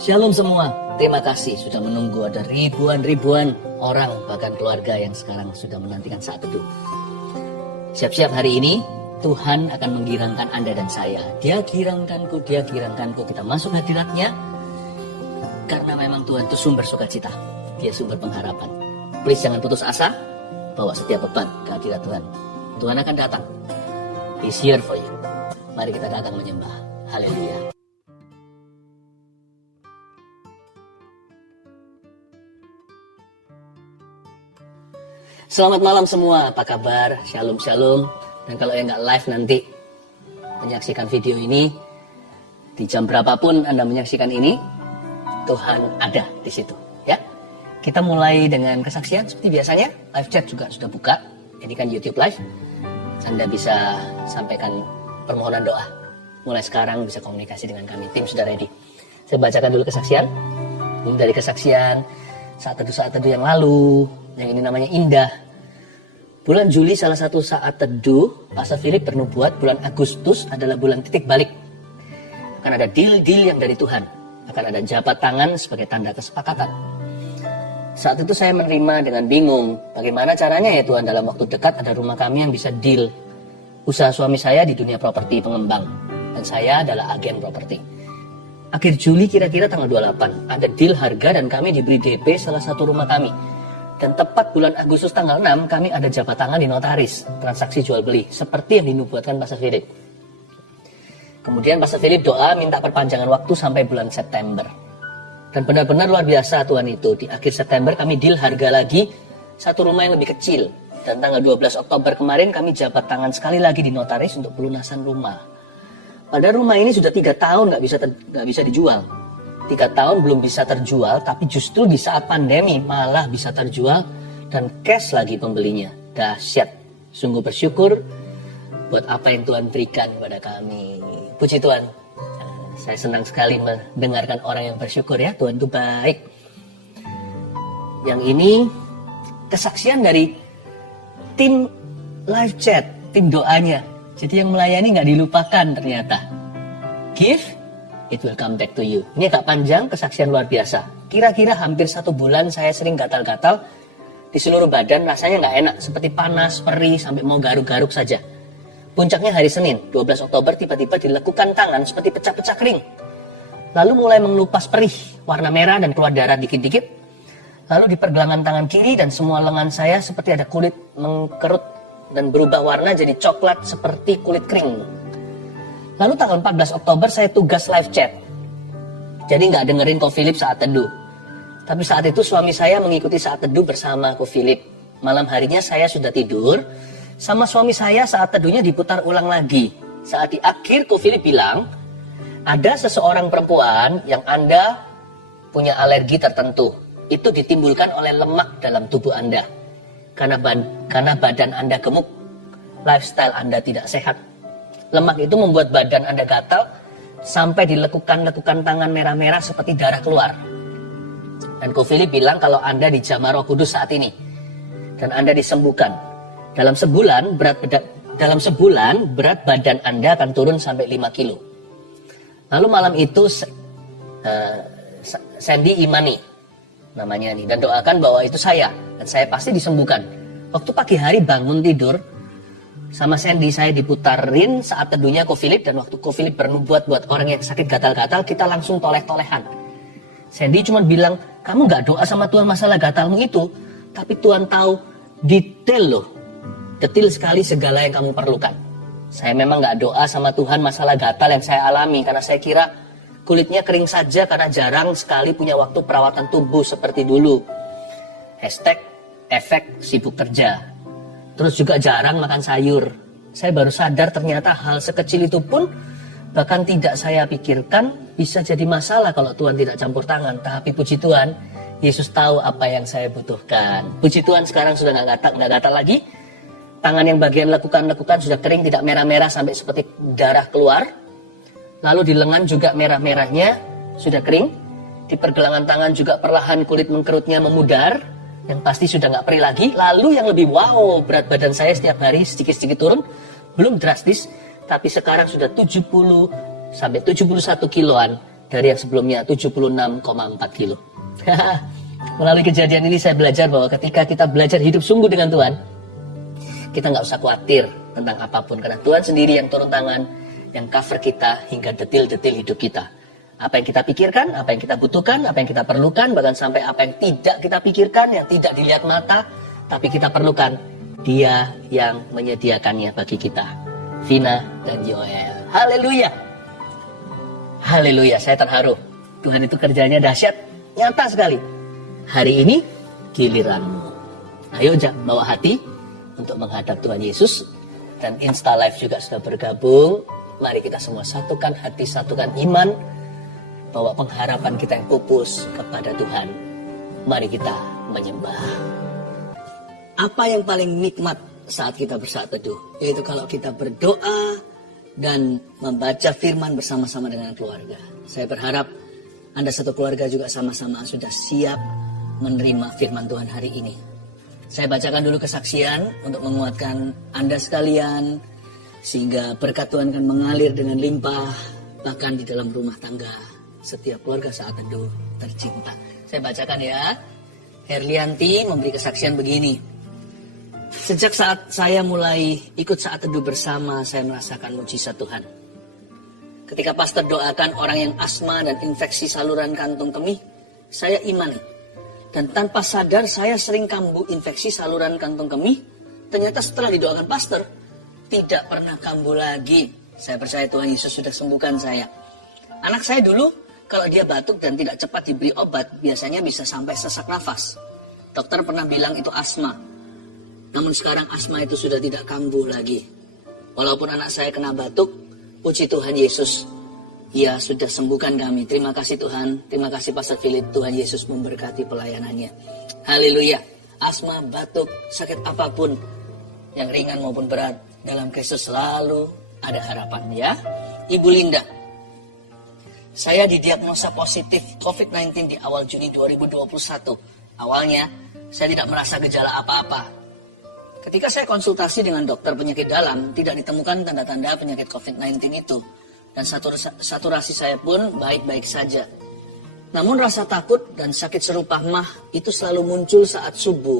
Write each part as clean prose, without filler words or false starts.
Shalom semua, terima kasih sudah menunggu. Ada ribuan orang, bahkan keluarga yang sekarang sudah menantikan saat teduh. Siap-siap hari ini, Tuhan akan menggirangkan Anda dan saya. Dia girangkanku, kita masuk hadiratnya. Karena memang Tuhan itu sumber sukacita, Dia sumber pengharapan. Please jangan putus asa, bawa setiap beban ke hadirat Tuhan. Tuhan akan datang. He's here for you. Mari kita datang menyembah. Haleluya. Selamat malam semua, apa kabar? Shalom. Dan kalau yang nggak live nanti menyaksikan video ini, di jam berapapun Anda menyaksikan ini, Tuhan ada di situ. Ya, kita mulai dengan kesaksian seperti biasanya. Live chat juga sudah buka. Ini kan YouTube live. Anda bisa sampaikan permohonan doa. Mulai sekarang bisa komunikasi dengan kami. Tim sudah ready. Saya bacakan dulu kesaksian. Dari kesaksian saat teduh yang lalu, yang ini namanya Indah. Bulan Juli salah satu saat teduh, Pastor Philip bernubuat bulan Agustus adalah bulan titik balik. Akan ada deal yang dari Tuhan. Akan ada jabat tangan sebagai tanda kesepakatan. Saat itu saya menerima dengan bingung. Bagaimana caranya ya Tuhan, dalam waktu dekat ada rumah kami yang bisa deal. Usaha suami saya di dunia properti pengembang. Dan saya adalah agen properti. Akhir Juli kira-kira tanggal 28, ada deal harga dan kami diberi DP salah satu rumah kami. Dan tepat bulan Agustus tanggal 6, kami ada jabat tangan di notaris, transaksi jual beli, seperti yang dinubuatkan Pastor Philip. Kemudian Pastor Philip doa minta perpanjangan waktu sampai bulan September. Dan benar-benar luar biasa Tuhan itu. Di akhir September kami deal harga lagi satu rumah yang lebih kecil. Dan tanggal 12 Oktober kemarin kami jabat tangan sekali lagi di notaris untuk pelunasan rumah. Padahal rumah ini sudah 3 tahun nggak bisa dijual. 3 tahun belum bisa terjual, tapi justru di saat pandemi malah bisa terjual dan cash lagi pembelinya. Dahsyat. Sungguh bersyukur buat apa yang Tuhan berikan kepada kami. Puji Tuhan. Saya senang sekali mendengarkan orang yang bersyukur ya. Tuhan itu baik. Yang ini kesaksian dari tim live chat, tim doanya. Jadi yang melayani nggak dilupakan ternyata. Give, it will come back to you. Ini agak panjang, kesaksian luar biasa. Kira-kira hampir 1 bulan saya sering gatal-gatal di seluruh badan, rasanya nggak enak. Seperti panas, perih, sampai mau garuk-garuk saja. Puncaknya hari Senin, 12 Oktober tiba-tiba dilekukan tangan seperti pecah-pecah kering. Lalu mulai mengelupas perih, warna merah dan keluar darah dikit-dikit. Lalu di pergelangan tangan kiri dan semua lengan saya seperti ada kulit mengkerut dan berubah warna jadi coklat seperti kulit kering. Lalu tanggal 14 Oktober saya tugas live chat. Jadi nggak dengerin Ko Philip saat teduh. Tapi saat itu suami saya mengikuti saat teduh bersama Ko Philip. Malam harinya saya sudah tidur. Sama suami saya saat teduhnya diputar ulang lagi. Saat di akhir Ko Philip bilang, ada seseorang perempuan yang Anda punya alergi tertentu. Itu ditimbulkan oleh lemak dalam tubuh Anda. Karena badan Anda gemuk, lifestyle Anda tidak sehat. Lemak itu membuat badan Anda gatal sampai dilekukan-lekukan tangan merah-merah seperti darah keluar. Dan Ko Philip bilang kalau Anda dijamah Roh Kudus saat ini dan Anda disembuhkan, dalam sebulan berat badan Anda akan turun sampai 5 kilo. Lalu malam itu Sandy Imani namanya nih, dan doakan bahwa itu saya dan saya pasti disembuhkan. Waktu pagi hari bangun tidur sama Sandy, saya diputarin saat teduhnya Ko Philip, dan waktu Ko Philip bernubuat buat orang yang sakit gatal-gatal, kita langsung toleh-tolehan. Sandy cuma bilang, kamu gak doa sama Tuhan masalah gatalmu itu, tapi Tuhan tahu detail sekali segala yang kamu perlukan. Saya memang gak doa sama Tuhan masalah gatal yang saya alami, karena saya kira kulitnya kering saja karena jarang sekali punya waktu perawatan tubuh seperti dulu. #efek sibuk kerja. Terus juga jarang makan sayur. Saya baru sadar ternyata hal sekecil itu pun bahkan tidak saya pikirkan bisa jadi masalah kalau Tuhan tidak campur tangan. Tapi puji Tuhan, Yesus tahu apa yang saya butuhkan. Puji Tuhan sekarang sudah nggak gatal lagi. Tangan yang bagian lekukan sudah kering, tidak merah-merah sampai seperti darah keluar. Lalu di lengan juga merah-merahnya sudah kering. Di pergelangan tangan juga perlahan kulit mengkerutnya memudar. Yang pasti sudah nggak perih lagi. Lalu yang lebih wow, berat badan saya setiap hari sedikit-sedikit turun. Belum drastis, tapi sekarang sudah 70 sampai 71 kiloan. dari yang sebelumnya 76,4 kilo. Melalui kejadian ini saya belajar bahwa ketika kita belajar hidup sungguh dengan Tuhan, kita nggak usah khawatir tentang apapun, karena Tuhan sendiri yang turun tangan, yang cover kita hingga detil-detil hidup kita. Apa yang kita pikirkan, apa yang kita butuhkan, apa yang kita perlukan, bahkan sampai apa yang tidak kita pikirkan, yang tidak dilihat mata, tapi kita perlukan, Dia yang menyediakannya bagi kita. Vina dan Joel. Haleluya. Haleluya, saya terharu. Tuhan itu kerjanya dahsyat, nyata sekali. Hari ini giliranmu. Ayo bawa hati untuk menghadap Tuhan Yesus. Dan Insta Live juga sudah bergabung. Mari kita semua satukan hati, satukan iman, bahwa pengharapan kita yang pupus kepada Tuhan. Mari kita menyembah. Apa yang paling nikmat saat kita bersaat teduh? Yaitu kalau kita berdoa dan membaca firman bersama-sama dengan keluarga. Saya berharap Anda satu keluarga juga sama-sama sudah siap menerima firman Tuhan hari ini. Saya bacakan dulu kesaksian untuk menguatkan Anda sekalian, sehingga berkat Tuhan akan mengalir dengan limpah, bahkan di dalam rumah tangga setiap keluarga saat teduh tercinta. Saya bacakan ya. Herlianti memberi kesaksian begini. Sejak saat saya mulai ikut saat teduh bersama, saya merasakan mujizat Tuhan. Ketika pastor doakan orang yang asma dan infeksi saluran kantung kemih, saya imani. Dan tanpa sadar saya sering kambuh infeksi saluran kantung kemih. Ternyata setelah didoakan pastor, tidak pernah kambuh lagi. Saya percaya Tuhan Yesus sudah sembuhkan saya. Anak saya dulu, kalau dia batuk dan tidak cepat diberi obat, biasanya bisa sampai sesak nafas. Dokter pernah bilang itu asma. Namun sekarang asma itu sudah tidak kambuh lagi. Walaupun anak saya kena batuk, puji Tuhan Yesus, Ia sudah sembuhkan kami. Terima kasih Tuhan. Terima kasih Pastor Philip. Tuhan Yesus memberkati pelayanannya. Haleluya. Asma, batuk, sakit apapun, yang ringan maupun berat, dalam Kristus selalu ada harapan ya. Ibu Linda, saya didiagnosa positif COVID-19 di awal Juni 2021. Awalnya, saya tidak merasa gejala apa-apa. Ketika saya konsultasi dengan dokter penyakit dalam, tidak ditemukan tanda-tanda penyakit COVID-19 itu. Dan saturasi saya pun baik-baik saja. Namun rasa takut dan sakit serupa mah itu selalu muncul saat subuh.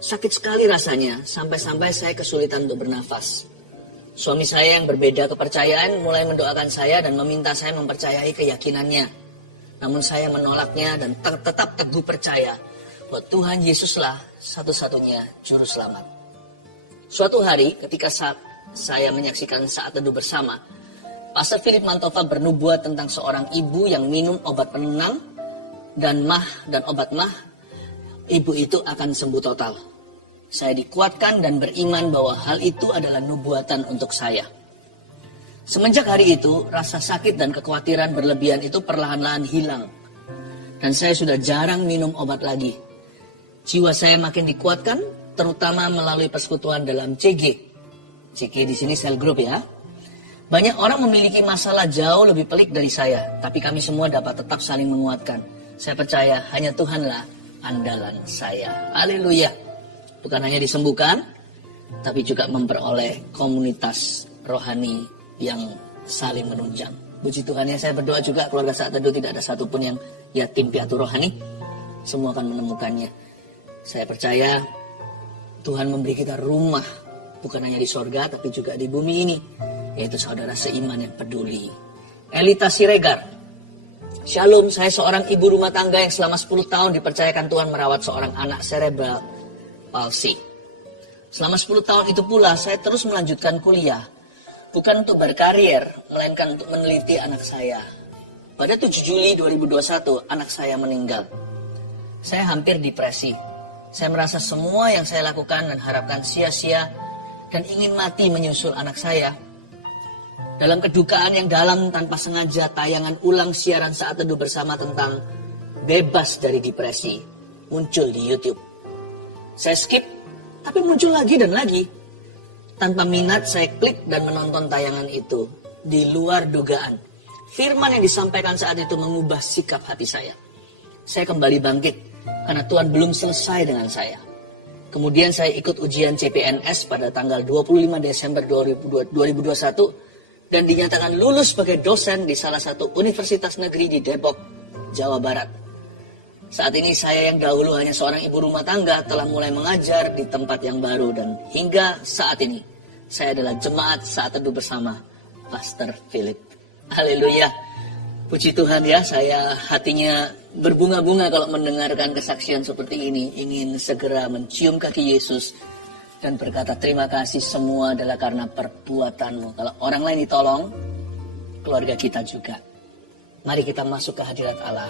Sakit sekali rasanya, sampai-sampai saya kesulitan untuk bernafas. Suami saya yang berbeda kepercayaan mulai mendoakan saya dan meminta saya mempercayai keyakinannya. Namun saya menolaknya dan tetap teguh percaya bahwa Tuhan Yesuslah satu-satunya juru selamat. Suatu hari ketika saya menyaksikan saat teduh bersama, Pastor Philip Mantova bernubuat tentang seorang ibu yang minum obat penenang dan obat mah, ibu itu akan sembuh total. Saya dikuatkan dan beriman bahwa hal itu adalah nubuatan untuk saya. Semenjak hari itu, rasa sakit dan kekhawatiran berlebihan itu perlahan-lahan hilang. Dan saya sudah jarang minum obat lagi. Jiwa saya makin dikuatkan, terutama melalui persekutuan dalam CG. CG di sini cell group ya. Banyak orang memiliki masalah jauh lebih pelik dari saya, tapi kami semua dapat tetap saling menguatkan. Saya percaya hanya Tuhanlah andalan saya. Haleluya. Bukan hanya disembuhkan, tapi juga memperoleh komunitas rohani yang saling menunjang. Puji Tuhan ya, saya berdoa juga keluarga saat teduh tidak ada satupun yang yatim piatu rohani. Semua akan menemukannya. Saya percaya Tuhan memberi kita rumah, bukan hanya di sorga, tapi juga di bumi ini. Yaitu saudara seiman yang peduli. Elita Siregar. Shalom, saya seorang ibu rumah tangga yang selama 10 tahun dipercayakan Tuhan merawat seorang anak cerebral palsy. Selama 10 tahun itu pula saya terus melanjutkan kuliah. Bukan untuk berkarier, melainkan untuk meneliti anak saya. Pada 7 Juli 2021, anak saya meninggal. Saya hampir depresi. Saya merasa semua yang saya lakukan dan harapkan sia-sia dan ingin mati menyusul anak saya. Dalam kedukaan yang dalam tanpa sengaja tayangan ulang siaran saat teduh bersama tentang bebas dari depresi muncul di YouTube. Saya skip, tapi muncul lagi dan lagi. Tanpa minat saya klik dan menonton tayangan itu. Di luar dugaan, firman yang disampaikan saat itu mengubah sikap hati saya. Saya kembali bangkit karena Tuhan belum selesai dengan saya. Kemudian saya ikut ujian CPNS pada tanggal 25 Desember 2021. dan dinyatakan lulus sebagai dosen di salah satu universitas negeri di Depok, Jawa Barat. Saat ini saya yang dahulu hanya seorang ibu rumah tangga telah mulai mengajar di tempat yang baru, dan hingga saat ini saya adalah jemaat saat teduh bersama Pastor Philip. Haleluya. Puji Tuhan ya, saya hatinya berbunga-bunga kalau mendengarkan kesaksian seperti ini. Ingin segera mencium kaki Yesus dan berkata terima kasih, semua adalah karena perbuatanmu. Kalau orang lain ditolong, keluarga kita juga. Mari kita masuk ke hadirat Allah.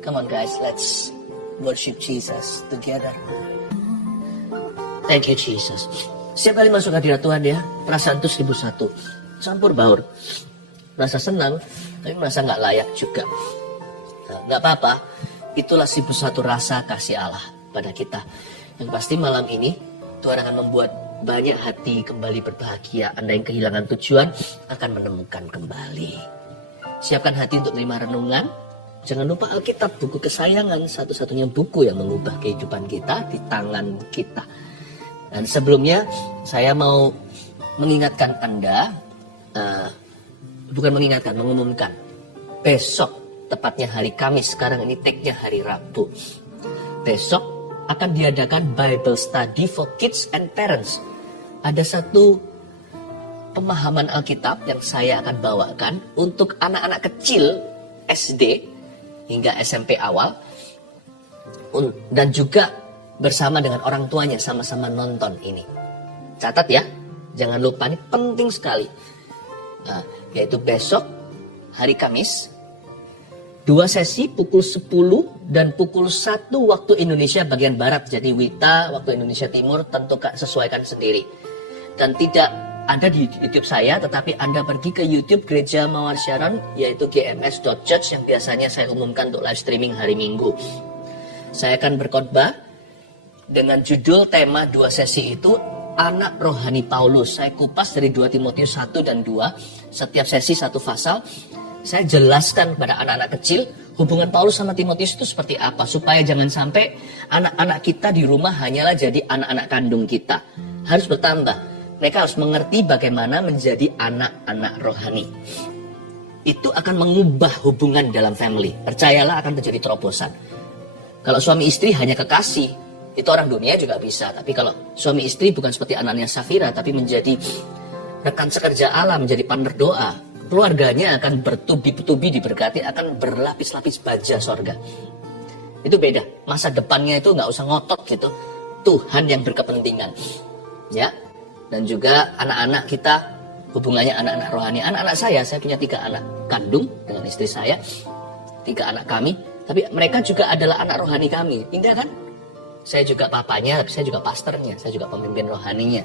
Come on guys, let's worship Jesus together. Thank you Jesus. Setiap kali masuk hadirat Tuhan ya, perasaan itu 1001. Campur baur. Merasa senang, tapi merasa gak layak juga. Nah, gak apa-apa, itulah 1001 rasa kasih Allah pada kita. Yang pasti malam ini, Tuhan akan membuat banyak hati kembali berbahagia. Anda yang kehilangan tujuan akan menemukan kembali. Siapkan hati untuk menerima renungan. Jangan lupa Alkitab, buku kesayangan, satu-satunya buku yang mengubah kehidupan kita di tangan kita. Dan sebelumnya saya mau mengingatkan Anda, mengumumkan. Besok, tepatnya hari Kamis, sekarang ini tag-nya hari Rabu. Besok akan diadakan Bible Study for Kids and Parents. Ada satu pemahaman Alkitab yang saya akan bawakan untuk anak-anak kecil SD hingga SMP awal, dan juga bersama dengan orang tuanya sama-sama nonton ini. Catat ya, jangan lupa, ini penting sekali. Yaitu besok hari Kamis, 2 sesi pukul 10 dan pukul 1 waktu Indonesia bagian Barat. Jadi Wita waktu Indonesia Timur tentu sesuaikan sendiri. Dan tidak ada di YouTube saya, tetapi Anda pergi ke YouTube Gereja Mawar Sharon, yaitu gms.church, yang biasanya saya umumkan untuk live streaming hari Minggu. Saya akan berkhotbah dengan judul tema 2 sesi itu, Anak Rohani Paulus. Saya kupas dari 2 Timotius 1 dan 2, setiap sesi satu pasal. Saya jelaskan pada anak-anak kecil hubungan Paulus sama Timotius itu seperti apa, supaya jangan sampai anak-anak kita di rumah hanyalah jadi anak-anak kandung kita. Harus bertambah. Mereka harus mengerti bagaimana menjadi anak-anak rohani. Itu akan mengubah hubungan dalam family. Percayalah, akan terjadi terobosan. Kalau suami istri hanya kekasih, itu orang dunia juga bisa. Tapi kalau suami istri bukan seperti anaknya Safira, tapi menjadi rekan sekerja Allah, menjadi partner doa, keluarganya akan bertubi-tubi diberkati, akan berlapis-lapis baja sorga. Itu beda. Masa depannya itu nggak usah ngotot gitu. Tuhan yang berkepentingan. Ya. Dan juga anak-anak kita, hubungannya anak-anak rohani. Anak-anak saya punya 3 anak kandung dengan istri saya, 3 anak kami. Tapi mereka juga adalah anak rohani kami. Indah kan? Saya juga papanya, saya juga pastornya, saya juga pemimpin rohaninya.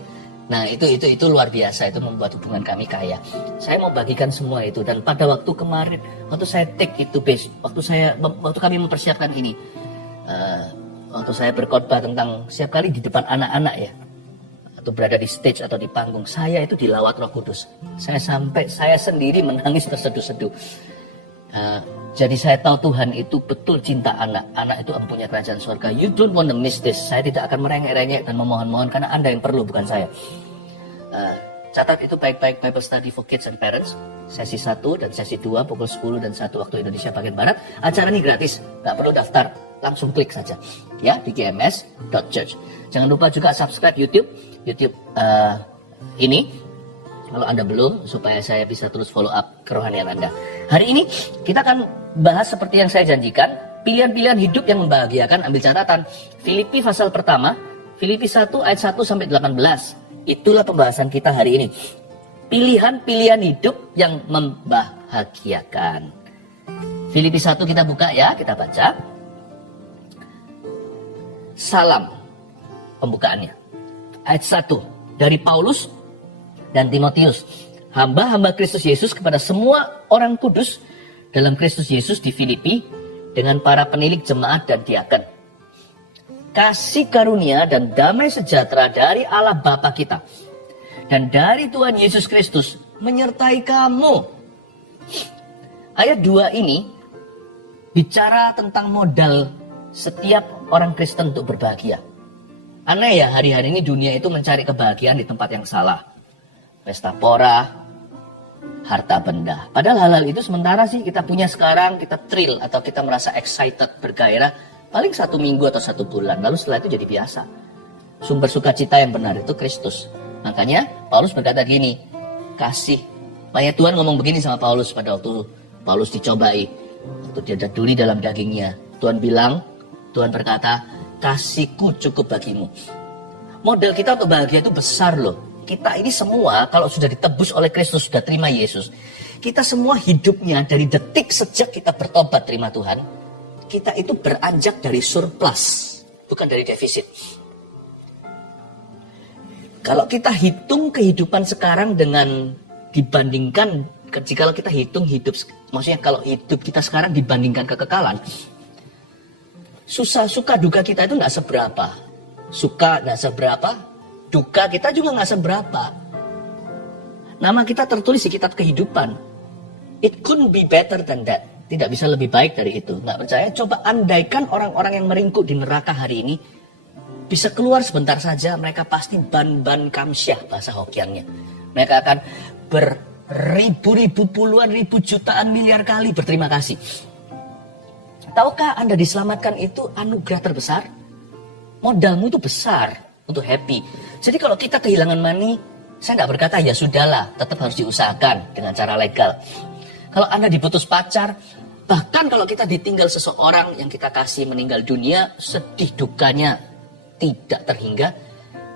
Nah itu luar biasa, itu membuat hubungan kami kaya. Saya mau bagikan semua itu, dan pada waktu kemarin, waktu saya take itu waktu kami mempersiapkan ini, waktu saya berkhotbah tentang setiap kali di depan anak-anak ya, atau berada di stage atau di panggung, saya itu dilawat Roh Kudus. Saya sendiri menangis terseduh-seduh. Jadi saya tahu Tuhan itu betul cinta anak. Anak itu empunya kerajaan surga. You don't want to miss this. Saya tidak akan merengek-rengek dan memohon-mohon, karena Anda yang perlu, bukan saya. Catat itu baik-baik, Bible Study for Kids and Parents. Sesi 1 dan sesi 2 pukul 10 dan 1 waktu Indonesia bagian Barat. Acara ini gratis, nggak perlu daftar. Langsung klik saja ya di gms.church. Jangan lupa juga subscribe YouTube ini kalau Anda belum, supaya saya bisa terus follow up kerohanian Anda. Hari ini kita akan bahas seperti yang saya janjikan, pilihan-pilihan hidup yang membahagiakan. Ambil catatan, Filipi pasal pertama, Filipi 1 ayat 1 sampai 18. Itulah pembahasan kita hari ini. Pilihan-pilihan hidup yang membahagiakan. Filipi 1 kita buka ya, kita baca. Salam pembukaannya. Ayat 1 dari Paulus dan Timotius, hamba-hamba Kristus Yesus kepada semua orang kudus dalam Kristus Yesus di Filipi, dengan para penilik jemaat dan diaken. Kasih karunia dan damai sejahtera dari Allah Bapa kita dan dari Tuhan Yesus Kristus menyertai kamu. Ayat 2 ini bicara tentang modal setiap orang Kristen untuk berbahagia. Aneh ya, hari-hari ini dunia itu mencari kebahagiaan di tempat yang salah. Pesta pora, harta benda. Padahal hal-hal itu sementara sih kita punya sekarang, kita thrill atau kita merasa excited, bergairah, paling 1 minggu atau 1 bulan. Lalu setelah itu jadi biasa. Sumber sukacita yang benar itu Kristus. Makanya Paulus berkata gini, kasih. Makanya Tuhan ngomong begini sama Paulus pada waktu Paulus dicobai. Waktu dia duri dalam dagingnya. Tuhan berkata, kasihku cukup bagimu. Modal kita untuk bahagia itu besar loh. Kita ini semua kalau sudah ditebus oleh Kristus, sudah terima Yesus. Kita semua hidupnya dari detik sejak kita bertobat terima Tuhan. Kita itu beranjak dari surplus, bukan dari defisit. Kalau kita hitung kehidupan sekarang dengan dibandingkan, kalau kita hitung hidup, maksudnya kalau hidup kita sekarang dibandingkan kekekalan, suka duka kita itu nggak seberapa. Suka nggak seberapa, duka kita juga nggak seberapa. Nama kita tertulis di kitab kehidupan. It couldn't be better than that. Tidak bisa lebih baik dari itu. Nggak percaya? Coba andaikan orang-orang yang meringkuk di neraka hari ini bisa keluar sebentar saja, mereka pasti ban kamsyah bahasa Hokkiannya. Mereka akan beribu-ribu, puluhan ribu, jutaan, miliar kali berterima kasih. Tahukah Anda diselamatkan itu anugerah terbesar? Modalmu itu besar untuk happy. Jadi kalau kita kehilangan money, saya nggak berkata ya sudahlah, tetap harus diusahakan dengan cara legal. Kalau Anda diputus pacar, bahkan kalau kita ditinggal seseorang yang kita kasih meninggal dunia, sedih dukanya tidak terhingga.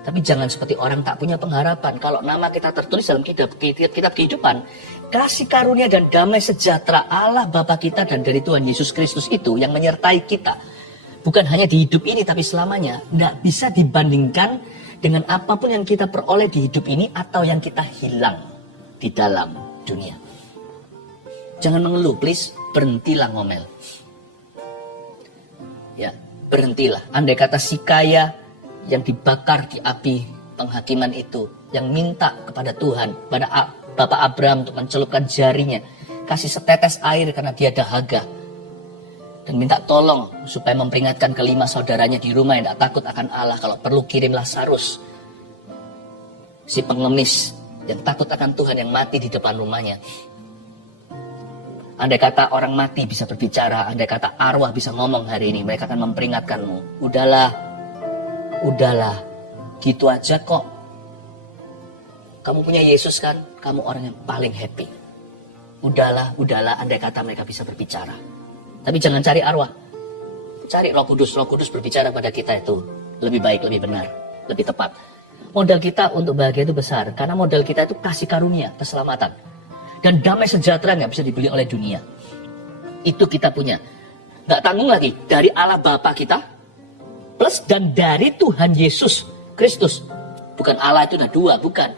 Tapi jangan seperti orang tak punya pengharapan. Kalau nama kita tertulis dalam kitab kehidupan, kasih karunia dan damai sejahtera Allah Bapa kita dan dari Tuhan Yesus Kristus itu yang menyertai kita. Bukan hanya di hidup ini tapi selamanya. Tidak bisa dibandingkan dengan apapun yang kita peroleh di hidup ini atau yang kita hilang di dalam dunia. Jangan mengeluh, please. Berhentilah ngomel. Ya, berhentilah. Andai kata si kaya yang dibakar di api penghakiman itu, yang minta kepada Tuhan, pada Bapak Abraham untuk mencelupkan jarinya, kasih setetes air karena dia dahaga, dan minta tolong supaya memperingatkan kelima saudaranya di rumah yang tidak takut akan Allah, kalau perlu kirim Lazarus, si pengemis yang takut akan Tuhan yang mati di depan rumahnya. Andai kata orang mati bisa berbicara, andai kata arwah bisa ngomong hari ini, mereka akan memperingatkanmu. Udahlah, gitu aja kok. Kamu punya Yesus kan, kamu orang yang paling happy. Udahlah, andai kata mereka bisa berbicara. Tapi jangan cari arwah. Cari Roh Kudus berbicara pada kita itu lebih baik, lebih benar, lebih tepat. Modal kita untuk bahagia itu besar, karena modal kita itu kasih karunia, keselamatan. Dan damai sejahtera nggak bisa dibeli oleh dunia. Itu kita punya. Nggak tanggung lagi. Dari Allah Bapa kita. Plus dan dari Tuhan Yesus Kristus. Bukan Allah itu ada dua. Bukan.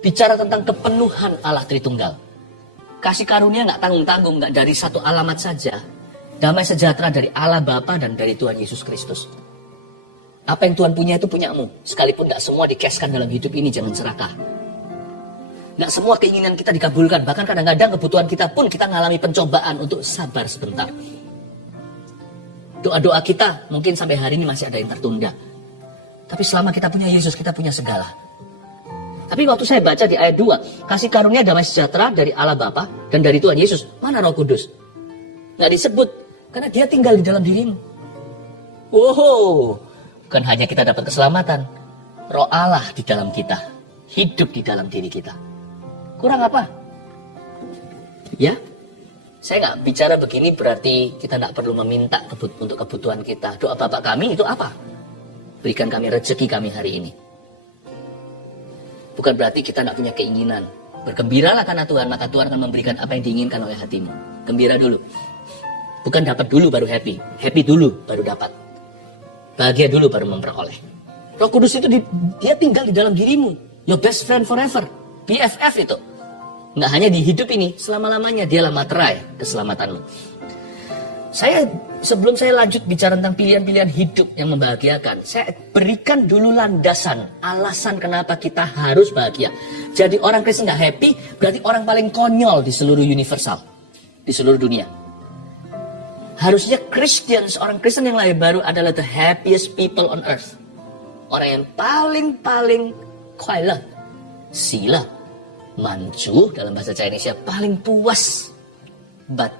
Bicara tentang kepenuhan Allah Tritunggal. Kasih karunia nggak tanggung-tanggung. Nggak dari satu alamat saja. Damai sejahtera dari Allah Bapa dan dari Tuhan Yesus Kristus. Apa yang Tuhan punya itu punyamu. Sekalipun nggak semua dikeskan dalam hidup ini. Jangan serakah. Nggak semua keinginan kita dikabulkan. Bahkan kadang-kadang kebutuhan kita pun kita mengalami pencobaan untuk sabar sebentar. Doa-doa kita mungkin sampai hari ini masih ada yang tertunda. Tapi selama kita punya Yesus, kita punya segala. Tapi waktu saya baca di ayat 2, kasih karunia damai sejahtera dari Allah Bapa dan dari Tuhan Yesus. Mana Roh Kudus? Nggak disebut. Karena dia tinggal di dalam dirimu. Wow. Bukan hanya kita dapat keselamatan. Roh Allah di dalam kita. Hidup di dalam diri kita. Kurang apa? Ya, saya nggak bicara begini berarti kita nggak perlu meminta untuk kebutuhan kita. Doa Bapak kami itu apa? Berikan kami rezeki kami hari ini. Bukan berarti kita nggak punya keinginan. Bergembiralah karena Tuhan, maka Tuhan akan memberikan apa yang diinginkan oleh hatimu. Gembira dulu. Bukan dapat dulu baru happy. Happy dulu baru dapat. Bahagia dulu baru memperoleh. Roh Kudus itu dia tinggal di dalam dirimu. Your best friend forever. BFF itu. Nggak hanya di hidup ini, selama-lamanya dialah materai keselamatanmu. Sebelum saya lanjut bicara tentang pilihan-pilihan hidup yang membahagiakan, saya berikan dulu landasan, alasan kenapa kita harus bahagia. Jadi orang Kristen nggak happy, berarti orang paling konyol di seluruh universal, di seluruh dunia. Harusnya Christians, orang Kristen yang lahir baru adalah the happiest people on earth. Orang yang paling kuailah, sila. manju dalam bahasa Chinese, paling puas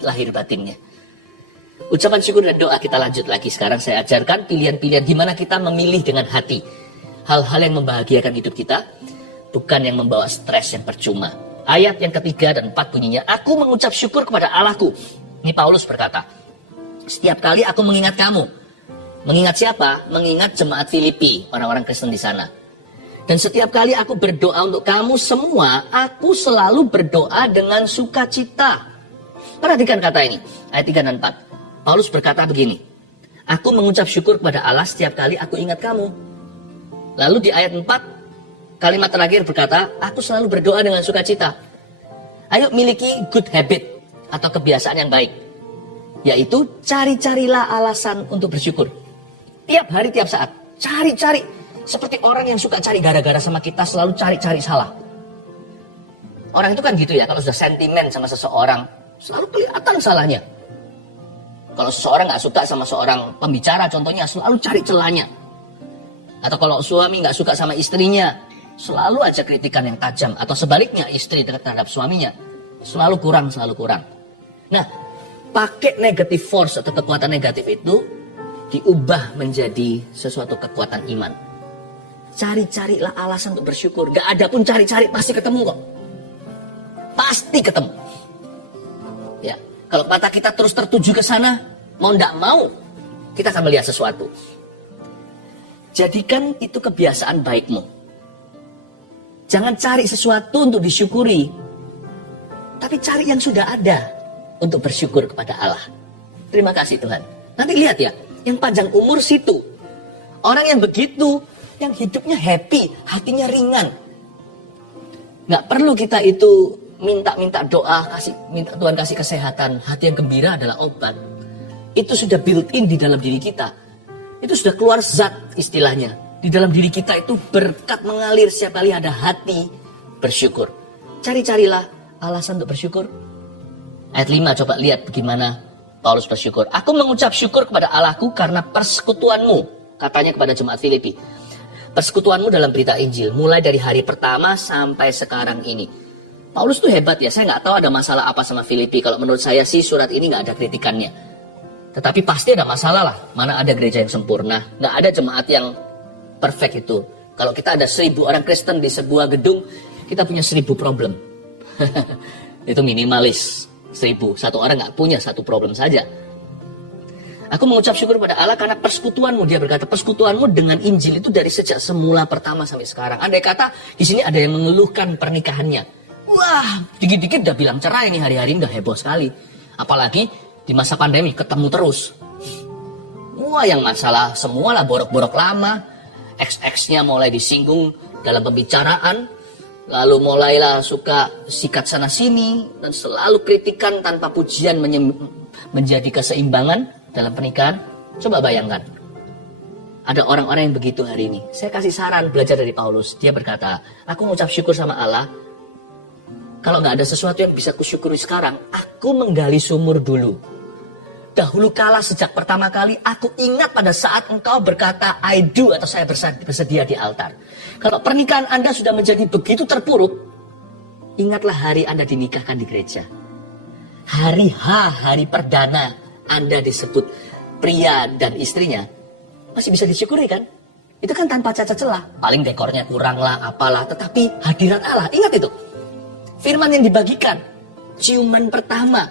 lahir batinnya. Ucapan syukur dan doa kita lanjut lagi. Sekarang saya ajarkan pilihan-pilihan di mana kita memilih dengan hati. Hal-hal yang membahagiakan hidup kita, bukan yang membawa stres yang percuma. Ayat yang ketiga dan 4 bunyinya, aku mengucap syukur kepada Allahku. Ini Paulus berkata, setiap kali aku mengingat kamu. Mengingat siapa? Mengingat jemaat Filipi, orang-orang Kristen di sana. Dan setiap kali aku berdoa untuk kamu semua, aku selalu berdoa dengan sukacita. Perhatikan kata ini, ayat 3 dan 4. Paulus berkata begini, aku mengucap syukur kepada Allah setiap kali aku ingat kamu. Lalu di ayat 4, kalimat terakhir berkata, aku selalu berdoa dengan sukacita. Ayo miliki good habit atau kebiasaan yang baik. Yaitu cari-carilah alasan untuk bersyukur. Tiap hari, tiap saat. Cari-cari. Seperti orang yang suka cari gara-gara sama kita, selalu cari-cari salah. Orang itu kan gitu ya, kalau sudah sentimen sama seseorang, selalu kelihatan salahnya. Kalau seseorang gak suka sama seorang pembicara contohnya, selalu cari celahnya. Atau kalau suami gak suka sama istrinya, selalu aja kritikan yang tajam. Atau sebaliknya, istri terhadap suaminya, selalu kurang. Nah, pakai negative force atau kekuatan negatif itu diubah menjadi sesuatu kekuatan iman. Cari-carilah alasan untuk bersyukur. Gak ada pun cari-cari, pasti ketemu kok. Pasti ketemu. Ya, kalau mata kita terus tertuju ke sana, mau ndak mau, kita akan melihat sesuatu. Jadikan itu kebiasaan baikmu. Jangan cari sesuatu untuk disyukuri, tapi cari yang sudah ada untuk bersyukur kepada Allah. Terima kasih Tuhan. Nanti lihat ya, yang panjang umur situ. Orang yang begitu, yang hidupnya happy, hatinya ringan. Nggak perlu kita itu minta doa, minta Tuhan kasih kesehatan. Hati yang gembira adalah obat. Itu sudah built in di dalam diri kita. Itu sudah keluar zat istilahnya. Di dalam diri kita itu berkat mengalir setiap kali ada hati bersyukur. Cari-carilah alasan untuk bersyukur. Ayat 5 coba lihat bagaimana Paulus bersyukur. Aku mengucap syukur kepada Allahku karena persekutuanmu. Katanya kepada jemaat Filipi. Persekutuanmu dalam berita Injil. Mulai dari hari pertama sampai sekarang ini. Paulus tuh hebat ya, saya nggak tahu ada masalah apa sama Filipi. Kalau menurut saya sih surat ini nggak ada kritikannya. Tetapi pasti ada masalah lah. Mana ada gereja yang sempurna, nggak ada jemaat yang perfect itu. Kalau kita ada 1000 orang Kristen di sebuah gedung, kita punya 1000 problem. Itu minimalis 1000. Satu orang nggak punya satu problem saja. Aku mengucap syukur kepada Allah karena persekutuanmu. Dia berkata persekutuanmu dengan Injil itu dari sejak semula pertama sampai sekarang. Andai kata di sini ada yang mengeluhkan pernikahannya. Wah, dikit-dikit udah bilang cerai nih, hari-hari udah heboh sekali. Apalagi di masa pandemi ketemu terus. Wah, yang masalah semua lah borok-borok lama. Ex-exnya mulai disinggung dalam pembicaraan. Lalu mulailah suka sikat sana sini. Dan selalu kritikan tanpa pujian menjadi keseimbangan dalam pernikahan. Coba bayangkan. Ada orang-orang yang begitu hari ini. Saya kasih saran belajar dari Paulus. Dia berkata, aku mengucap syukur sama Allah. Kalau nggak ada sesuatu yang bisa kusyukuri sekarang, aku menggali sumur dulu. Dahulu kala sejak pertama kali, aku ingat pada saat engkau berkata, I do, atau saya bersedia di altar. Kalau pernikahan Anda sudah menjadi begitu terpuruk, ingatlah hari Anda dinikahkan di gereja. Hari H, hari perdana Anda disebut pria dan istrinya, masih bisa disyukuri kan? Itu kan tanpa cacat celah. Paling dekornya kurang lah, apalah, tetapi hadirat Allah, ingat itu. Firman yang dibagikan, ciuman pertama.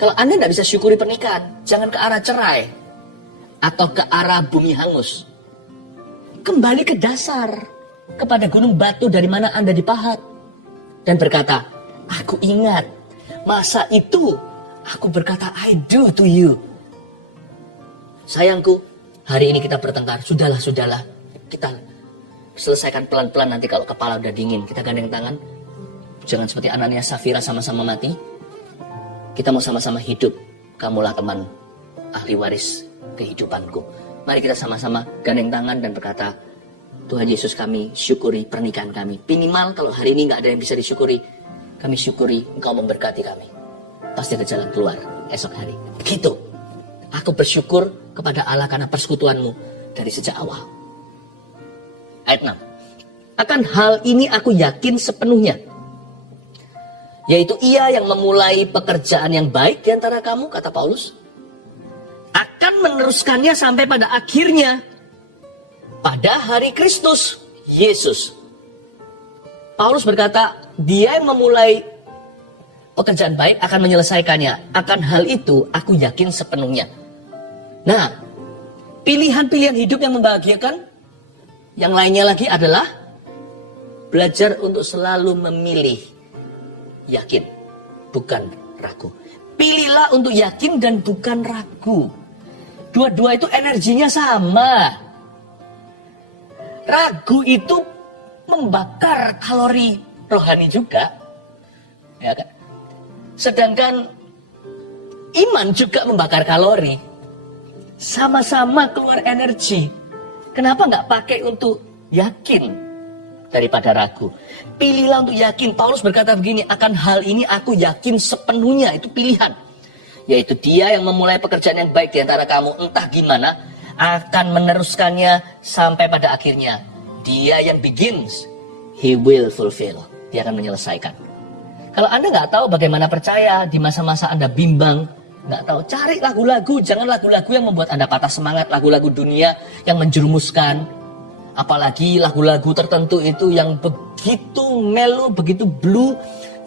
Kalau Anda tidak bisa syukuri pernikahan, jangan ke arah cerai. Atau ke arah bumi hangus. Kembali ke dasar. Kepada gunung batu dari mana Anda dipahat. Dan berkata, aku ingat. Masa itu, aku berkata, I do to you. Sayangku, hari ini kita bertengkar. Sudahlah. Kita selesaikan pelan-pelan nanti kalau kepala udah dingin. Kita gandeng tangan. Jangan seperti Ananias Safira sama-sama mati. Kita mau sama-sama hidup. Kamulah teman ahli waris kehidupanku. Mari kita sama-sama gandeng tangan dan berkata, Tuhan Yesus, kami syukuri pernikahan kami. Minimal kalau hari ini nggak ada yang bisa disyukuri, kami syukuri Engkau memberkati kami. Pasti ada jalan keluar esok hari. Begitu. Aku bersyukur kepada Allah karena persekutuanmu dari sejak awal. Ayat 6. Akan hal ini aku yakin sepenuhnya. Yaitu ia yang memulai pekerjaan yang baik di antara kamu, kata Paulus, akan meneruskannya sampai pada akhirnya, pada hari Kristus Yesus. Paulus berkata, dia yang memulai pekerjaan baik akan menyelesaikannya. Akan hal itu aku yakin sepenuhnya. Nah, pilihan-pilihan hidup yang membahagiakan, yang lainnya lagi adalah belajar untuk selalu memilih yakin, bukan ragu. Pilihlah untuk yakin dan bukan ragu. Dua-dua itu energinya sama. Ragu itu membakar kalori rohani juga, ya kan? Sedangkan iman juga membakar kalori. Sama-sama keluar energi. Kenapa nggak pakai untuk yakin daripada ragu? Pilihlah untuk yakin. Paulus berkata begini, akan hal ini aku yakin sepenuhnya. Itu pilihan. Yaitu dia yang memulai pekerjaan yang baik di antara kamu, entah gimana, akan meneruskannya sampai pada akhirnya. Dia yang begins, he will fulfill. Dia akan menyelesaikan. Kalau Anda nggak tahu bagaimana percaya di masa-masa Anda bimbang, nggak tahu, cari lagu-lagu. Jangan lagu-lagu yang membuat Anda patah semangat, lagu-lagu dunia yang menjerumuskan. Apalagi lagu-lagu tertentu itu yang begitu melo, begitu blue,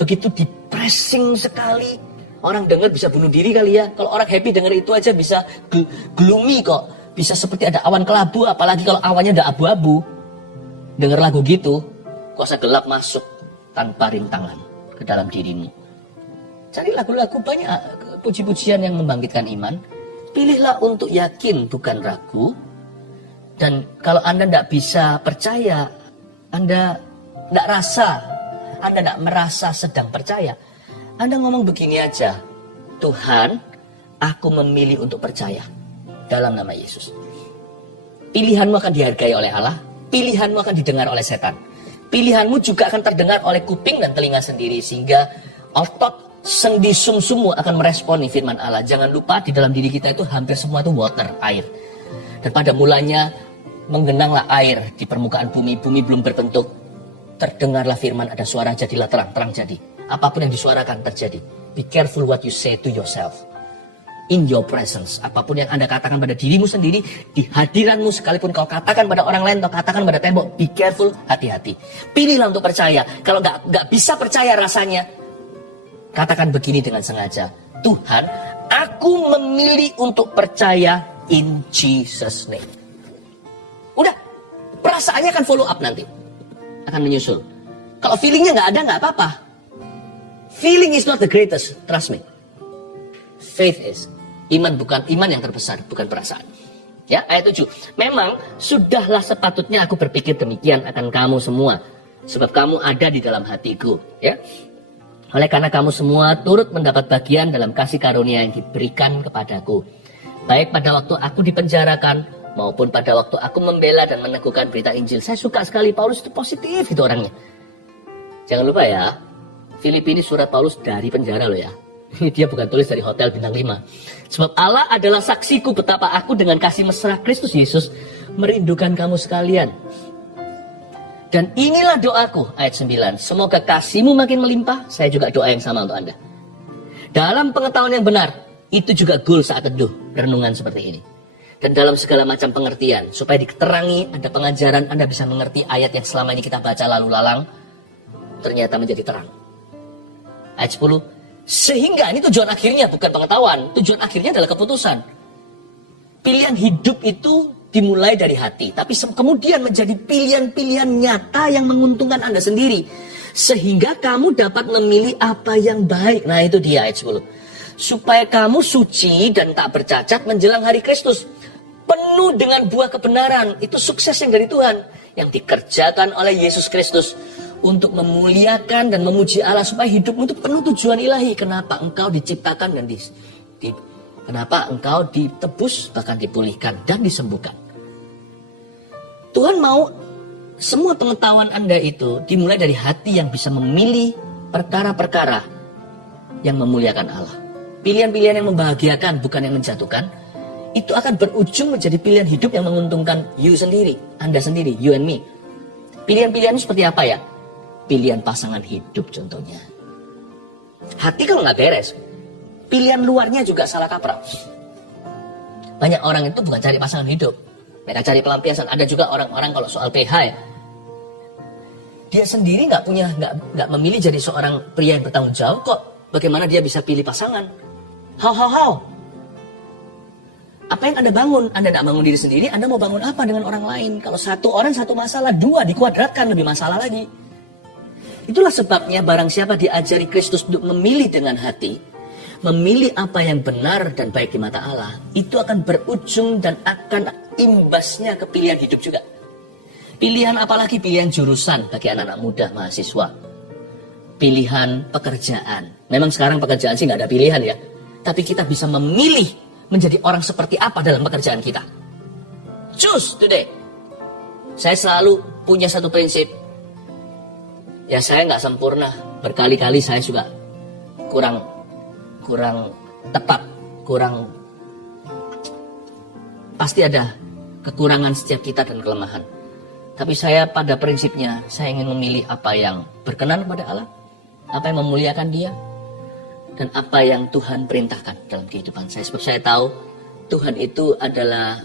begitu depressing sekali. Orang dengar bisa bunuh diri kali ya. Kalau orang happy dengar itu aja bisa gloomy kok. Bisa seperti ada awan kelabu, apalagi kalau awannya udah abu-abu. Dengar lagu gitu, kuasa gelap masuk tanpa rintangan ke dalam dirimu. Cari lagu-lagu banyak, puji-pujian yang membangkitkan iman. Pilihlah untuk yakin, bukan ragu. Dan kalau Anda tidak bisa percaya, Anda tidak rasa, Anda tidak merasa sedang percaya, Anda ngomong begini aja, Tuhan, aku memilih untuk percaya dalam nama Yesus. Pilihanmu akan dihargai oleh Allah, pilihanmu akan didengar oleh setan. Pilihanmu juga akan terdengar oleh kuping dan telinga sendiri, sehingga otot sendi sumsummu akan meresponi firman Allah. Jangan lupa di dalam diri kita itu hampir semua itu water, air. Dan pada mulanya menggenanglah air di permukaan bumi, bumi belum berbentuk. Terdengarlah firman, ada suara, jadilah terang, terang jadi. Apapun yang disuarakan terjadi. Be careful what you say to yourself. In your presence. Apapun yang Anda katakan pada dirimu sendiri, di hadiranmu, sekalipun kau katakan pada orang lain, atau katakan pada tembok, be careful, hati-hati. Pilihlah untuk percaya. Kalau nggak bisa percaya rasanya, katakan begini dengan sengaja. Tuhan, aku memilih untuk percaya in Jesus name. Udah, perasaannya akan follow up nanti. Akan menyusul. Kalau feelingnya nggak ada, nggak apa-apa. Feeling is not the greatest, trust me. Faith is. Iman yang terbesar, bukan perasaan. Ya, ayat 7. Memang sudahlah sepatutnya aku berpikir demikian akan kamu semua, sebab kamu ada di dalam hatiku, ya. Oleh karena kamu semua turut mendapat bagian dalam kasih karunia yang diberikan kepadaku, baik pada waktu aku dipenjarakan maupun pada waktu aku membela dan meneguhkan berita Injil. Saya suka sekali Paulus itu positif itu orangnya. Jangan lupa ya, Filipi ini surat Paulus dari penjara loh ya. Ini dia bukan tulis dari hotel bintang 5. Sebab Allah adalah saksiku betapa aku dengan kasih mesra Kristus Yesus merindukan kamu sekalian. Dan inilah doaku, ayat 9. Semoga kasihmu makin melimpah. Saya juga doa yang sama untuk Anda. Dalam pengetahuan yang benar, itu juga goal saat teduh, renungan seperti ini. Dan dalam segala macam pengertian, supaya diketerangi, ada pengajaran, Anda bisa mengerti ayat yang selama ini kita baca lalu lalang, ternyata menjadi terang. Ayat 10, sehingga ini tujuan akhirnya bukan pengetahuan, tujuan akhirnya adalah keputusan. Pilihan hidup itu dimulai dari hati, tapi kemudian menjadi pilihan-pilihan nyata yang menguntungkan Anda sendiri. Sehingga kamu dapat memilih apa yang baik. Nah itu dia ayat 10. Supaya kamu suci dan tak bercacat menjelang hari Kristus. Penuh dengan buah kebenaran, itu sukses yang dari Tuhan. Yang dikerjakan oleh Yesus Kristus. Untuk memuliakan dan memuji Allah supaya hidupmu itu penuh tujuan ilahi. Kenapa engkau diciptakan dan kenapa engkau ditebus, bahkan dipulihkan dan disembuhkan. Tuhan mau semua pengetahuan Anda itu dimulai dari hati yang bisa memilih perkara-perkara yang memuliakan Allah. Pilihan-pilihan yang membahagiakan, bukan yang menjatuhkan. Itu akan berujung menjadi pilihan hidup yang menguntungkan you sendiri, Anda sendiri, you and me. Pilihan-pilihan seperti apa ya? Pilihan pasangan hidup contohnya. Hati kalau nggak beres, pilihan luarnya juga salah kaprah. Banyak orang itu bukan cari pasangan hidup, mereka cari pelampiasan. Ada juga orang-orang kalau soal PH ya, dia sendiri nggak memilih jadi seorang pria yang bertanggung jawab kok. Bagaimana dia bisa pilih pasangan? How? Apa yang Anda bangun? Anda tidak bangun diri sendiri, Anda mau bangun apa dengan orang lain? Kalau satu orang satu masalah, dua dikuadratkan lebih masalah lagi. Itulah sebabnya barang siapa diajari Kristus untuk memilih dengan hati, memilih apa yang benar dan baik di mata Allah, itu akan berujung dan akan imbasnya ke pilihan hidup juga. Pilihan apalagi pilihan jurusan bagi anak-anak muda mahasiswa. Pilihan pekerjaan. Memang sekarang pekerjaan sih nggak ada pilihan ya. Tapi kita bisa memilih menjadi orang seperti apa dalam pekerjaan kita. Choose today. Saya selalu punya satu prinsip. Ya saya nggak sempurna. Berkali-kali saya juga kurang tepat. Pasti ada kekurangan setiap kita dan kelemahan. Tapi saya pada prinsipnya, saya ingin memilih apa yang berkenan kepada Allah, apa yang memuliakan Dia, dan apa yang Tuhan perintahkan dalam kehidupan saya. Sebab saya tahu Tuhan itu adalah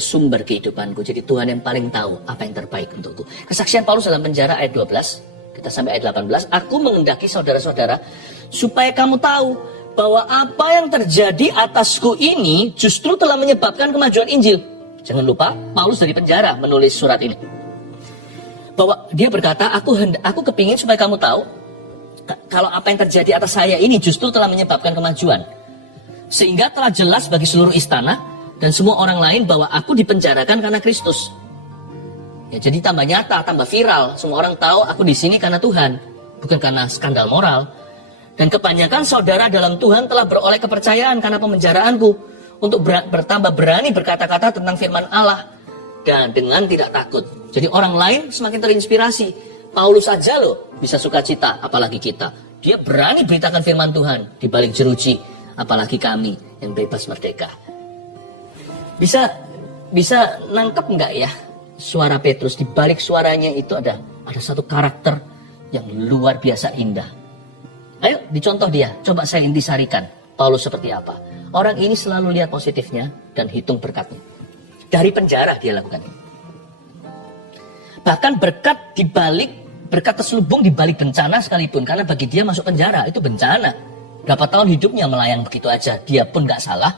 sumber kehidupanku. Jadi Tuhan yang paling tahu apa yang terbaik untukku. Kesaksian Paulus dalam penjara ayat 12, kita sampai ayat 18. Aku mengendaki saudara-saudara supaya kamu tahu bahwa apa yang terjadi atasku ini justru telah menyebabkan kemajuan Injil. Jangan lupa, Paulus dari penjara menulis surat ini. Bahwa dia berkata, aku kepingin supaya kamu tahu, kalau apa yang terjadi atas saya ini justru telah menyebabkan kemajuan. Sehingga telah jelas bagi seluruh istana dan semua orang lain bahwa aku dipenjarakan karena Kristus. Ya, jadi tambah nyata, tambah viral. Semua orang tahu aku di sini karena Tuhan, bukan karena skandal moral. Dan kebanyakan saudara dalam Tuhan telah beroleh kepercayaan karena pemenjaraanku, untuk bertambah berani berkata-kata tentang firman Allah dan dengan tidak takut. Jadi orang lain semakin terinspirasi. Paulus saja loh bisa sukacita, apalagi kita. Dia berani beritakan firman Tuhan di balik jeruji, apalagi kami yang bebas merdeka. Bisa nangkep nggak ya suara Petrus? Di balik suaranya itu ada satu karakter yang luar biasa indah. Ayo dicontoh dia, coba saya intisarikan Paulus seperti apa. Orang ini selalu lihat positifnya dan hitung berkatnya. Dari penjara dia lakukan ini. Bahkan berkat terselubung di balik bencana sekalipun. Karena bagi dia masuk penjara itu bencana. Berapa tahun hidupnya melayang begitu aja. Dia pun gak salah.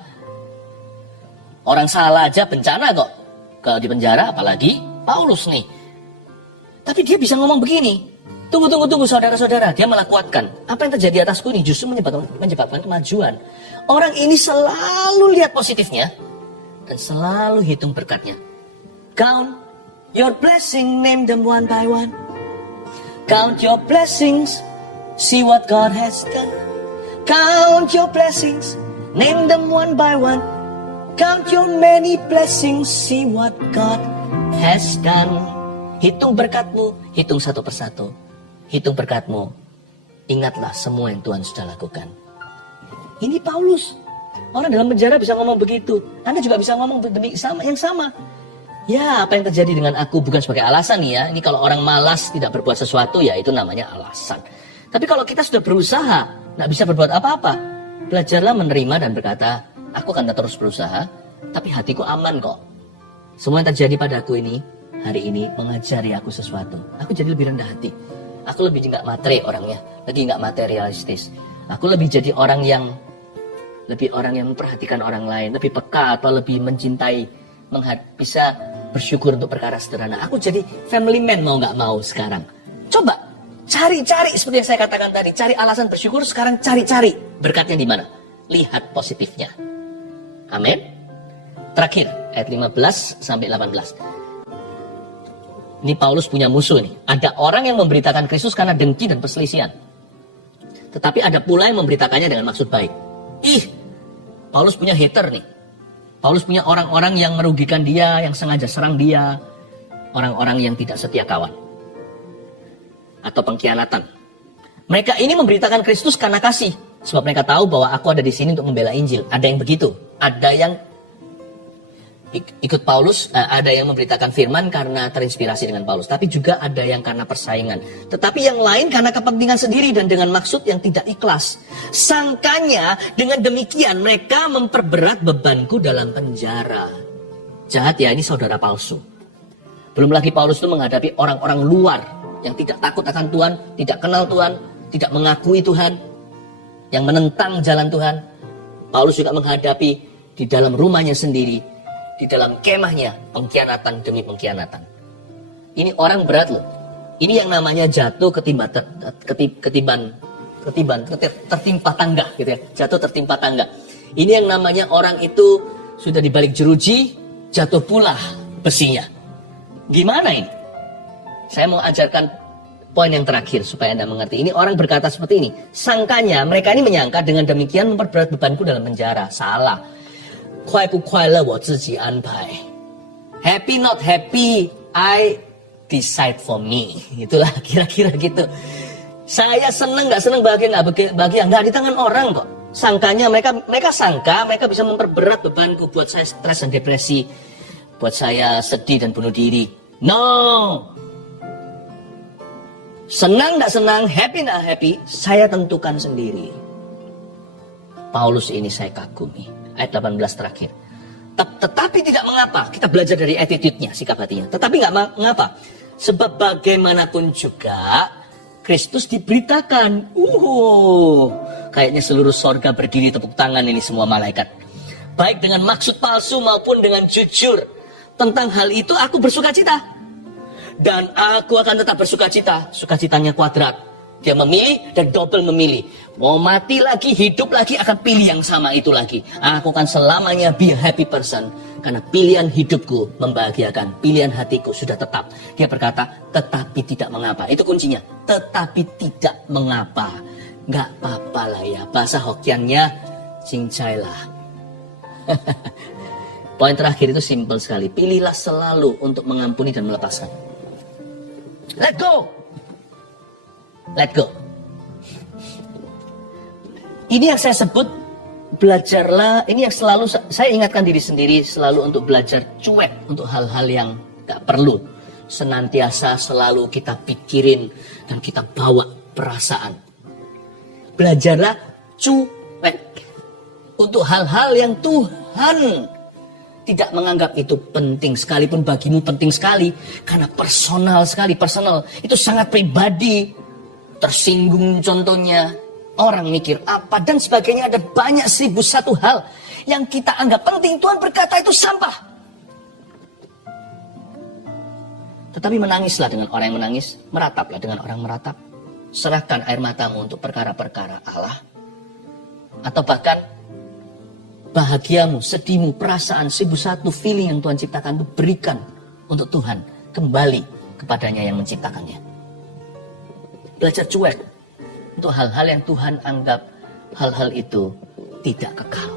Orang salah aja bencana kok. Kalau di penjara apalagi Paulus nih. Tapi dia bisa ngomong begini. Tunggu saudara-saudara. Dia malah kuatkan. Apa yang terjadi atasku ini justru menyebabkan kemajuan. Orang ini selalu lihat positifnya dan selalu hitung berkatnya. Count your blessing, name them one by one. Count your blessings, see what God has done. Count your blessings, name them one by one. Count your many blessings, see what God has done. Hitung berkatmu, hitung satu persatu. Hitung berkatmu, ingatlah semua yang Tuhan sudah lakukan. Ini Paulus. Orang dalam penjara bisa ngomong begitu. Anda juga bisa ngomong yang sama. Ya, apa yang terjadi dengan aku bukan sebagai alasan nih ya. Ini kalau orang malas tidak berbuat sesuatu, ya itu namanya alasan. Tapi kalau kita sudah berusaha, nggak bisa berbuat apa-apa, belajarlah menerima dan berkata, aku akan terus berusaha, tapi hatiku aman kok. Semua yang terjadi padaku ini, hari ini mengajari aku sesuatu. Aku jadi lebih rendah hati. Aku lebih nggak matre orangnya, lagi nggak materialistis. Aku lebih jadi orang yang memperhatikan orang lain, lebih peka atau lebih mencintai, bisa bersyukur untuk perkara sederhana. Aku jadi family man mau nggak mau sekarang. Coba cari seperti yang saya katakan tadi, cari alasan bersyukur. Sekarang cari berkatnya di mana? Lihat positifnya. Amin. Terakhir ayat 15 sampai 18. Ini Paulus punya musuh nih. Ada orang yang memberitakan Kristus karena dengki dan perselisihan. Tetapi ada pula yang memberitakannya dengan maksud baik. Paulus punya hater nih. Paulus punya orang-orang yang merugikan dia, yang sengaja serang dia. Orang-orang yang tidak setia kawan. Atau pengkhianatan. Mereka ini memberitakan Kristus karena kasih. Sebab mereka tahu bahwa aku ada di sini untuk membela Injil. Ada yang begitu. Ada yang ikut Paulus, ada yang memberitakan firman karena terinspirasi dengan Paulus, tapi juga ada yang karena persaingan. Tetapi yang lain karena kepentingan sendiri dan dengan maksud yang tidak ikhlas. Sangkanya dengan demikian mereka memperberat bebanku dalam penjara. Jahat ya, ini saudara palsu. Belum lagi Paulus itu menghadapi orang-orang luar yang tidak takut akan Tuhan, tidak kenal Tuhan, tidak mengakui Tuhan, yang menentang jalan Tuhan. Paulus juga menghadapi di dalam rumahnya sendiri, di dalam kemahnya, pengkhianatan demi pengkhianatan. Ini orang berat loh. Ini yang namanya jatuh tertimpa tangga gitu ya. Jatuh tertimpa tangga. Ini yang namanya orang itu sudah dibalik jeruji, jatuh pula besinya. Gimana ini? Saya mau ajarkan poin yang terakhir supaya Anda mengerti. Ini orang berkata seperti ini. Sangkanya mereka ini menyangka dengan demikian memperberat bebanku dalam penjara. Salah. 快不快乐我自己安排 happy not happy I decide for me. Itulah kira-kira gitu. Saya senang nggak senang, bahagia nggak di tangan orang kok. Sangkanya mereka sangka mereka bisa memperberat bebanku, buat saya stres dan depresi, buat saya sedih dan bunuh diri. No, senang nggak senang, happy nggak happy, saya tentukan sendiri. Paulus ini saya kagumi. Ayat 18 terakhir. Tetapi tidak mengapa. Kita belajar dari attitude-nya, sikap hatinya. Tetapi nggak mengapa. Sebab bagaimanapun juga Kristus diberitakan. Kayaknya seluruh sorga berdiri tepuk tangan ini semua malaikat. Baik dengan maksud palsu maupun dengan jujur. Tentang hal itu aku bersukacita. Dan aku akan tetap bersukacita. Sukacitanya kuadrat. Dia memilih dan double memilih. Mau mati lagi, hidup lagi, akan pilih yang sama itu lagi. Aku akan selamanya be a happy person. Karena pilihan hidupku membahagiakan. Pilihan hatiku sudah tetap. Dia berkata, tetapi tidak mengapa. Itu kuncinya. Tetapi tidak mengapa. Nggak apa-apa lah ya. Bahasa Hokiannya, cincailah. Poin terakhir itu simple sekali. Pilihlah selalu untuk mengampuni dan melepaskan. Let go. Let go. Ini yang saya sebut belajarlah. Ini yang selalu saya ingatkan diri sendiri selalu untuk belajar cuek untuk hal-hal yang gak perlu. Senantiasa selalu kita pikirin dan kita bawa perasaan. Belajarlah cuek untuk hal-hal yang Tuhan tidak menganggap itu penting, sekalipun bagimu penting sekali karena personal sekali. Personal itu sangat pribadi. Tersinggung contohnya, orang mikir apa dan sebagainya. Ada banyak 1001 hal yang kita anggap penting. Tuhan berkata itu sampah. Tetapi menangislah dengan orang yang menangis, merataplah dengan orang meratap. Serahkan air matamu untuk perkara-perkara Allah. Atau bahkan bahagiamu, sedihmu, perasaan 1001 feeling yang Tuhan ciptakan itu berikan untuk Tuhan. Kembali kepadanya yang menciptakannya. Belajar cuek untuk hal-hal yang Tuhan anggap hal-hal itu tidak kekal.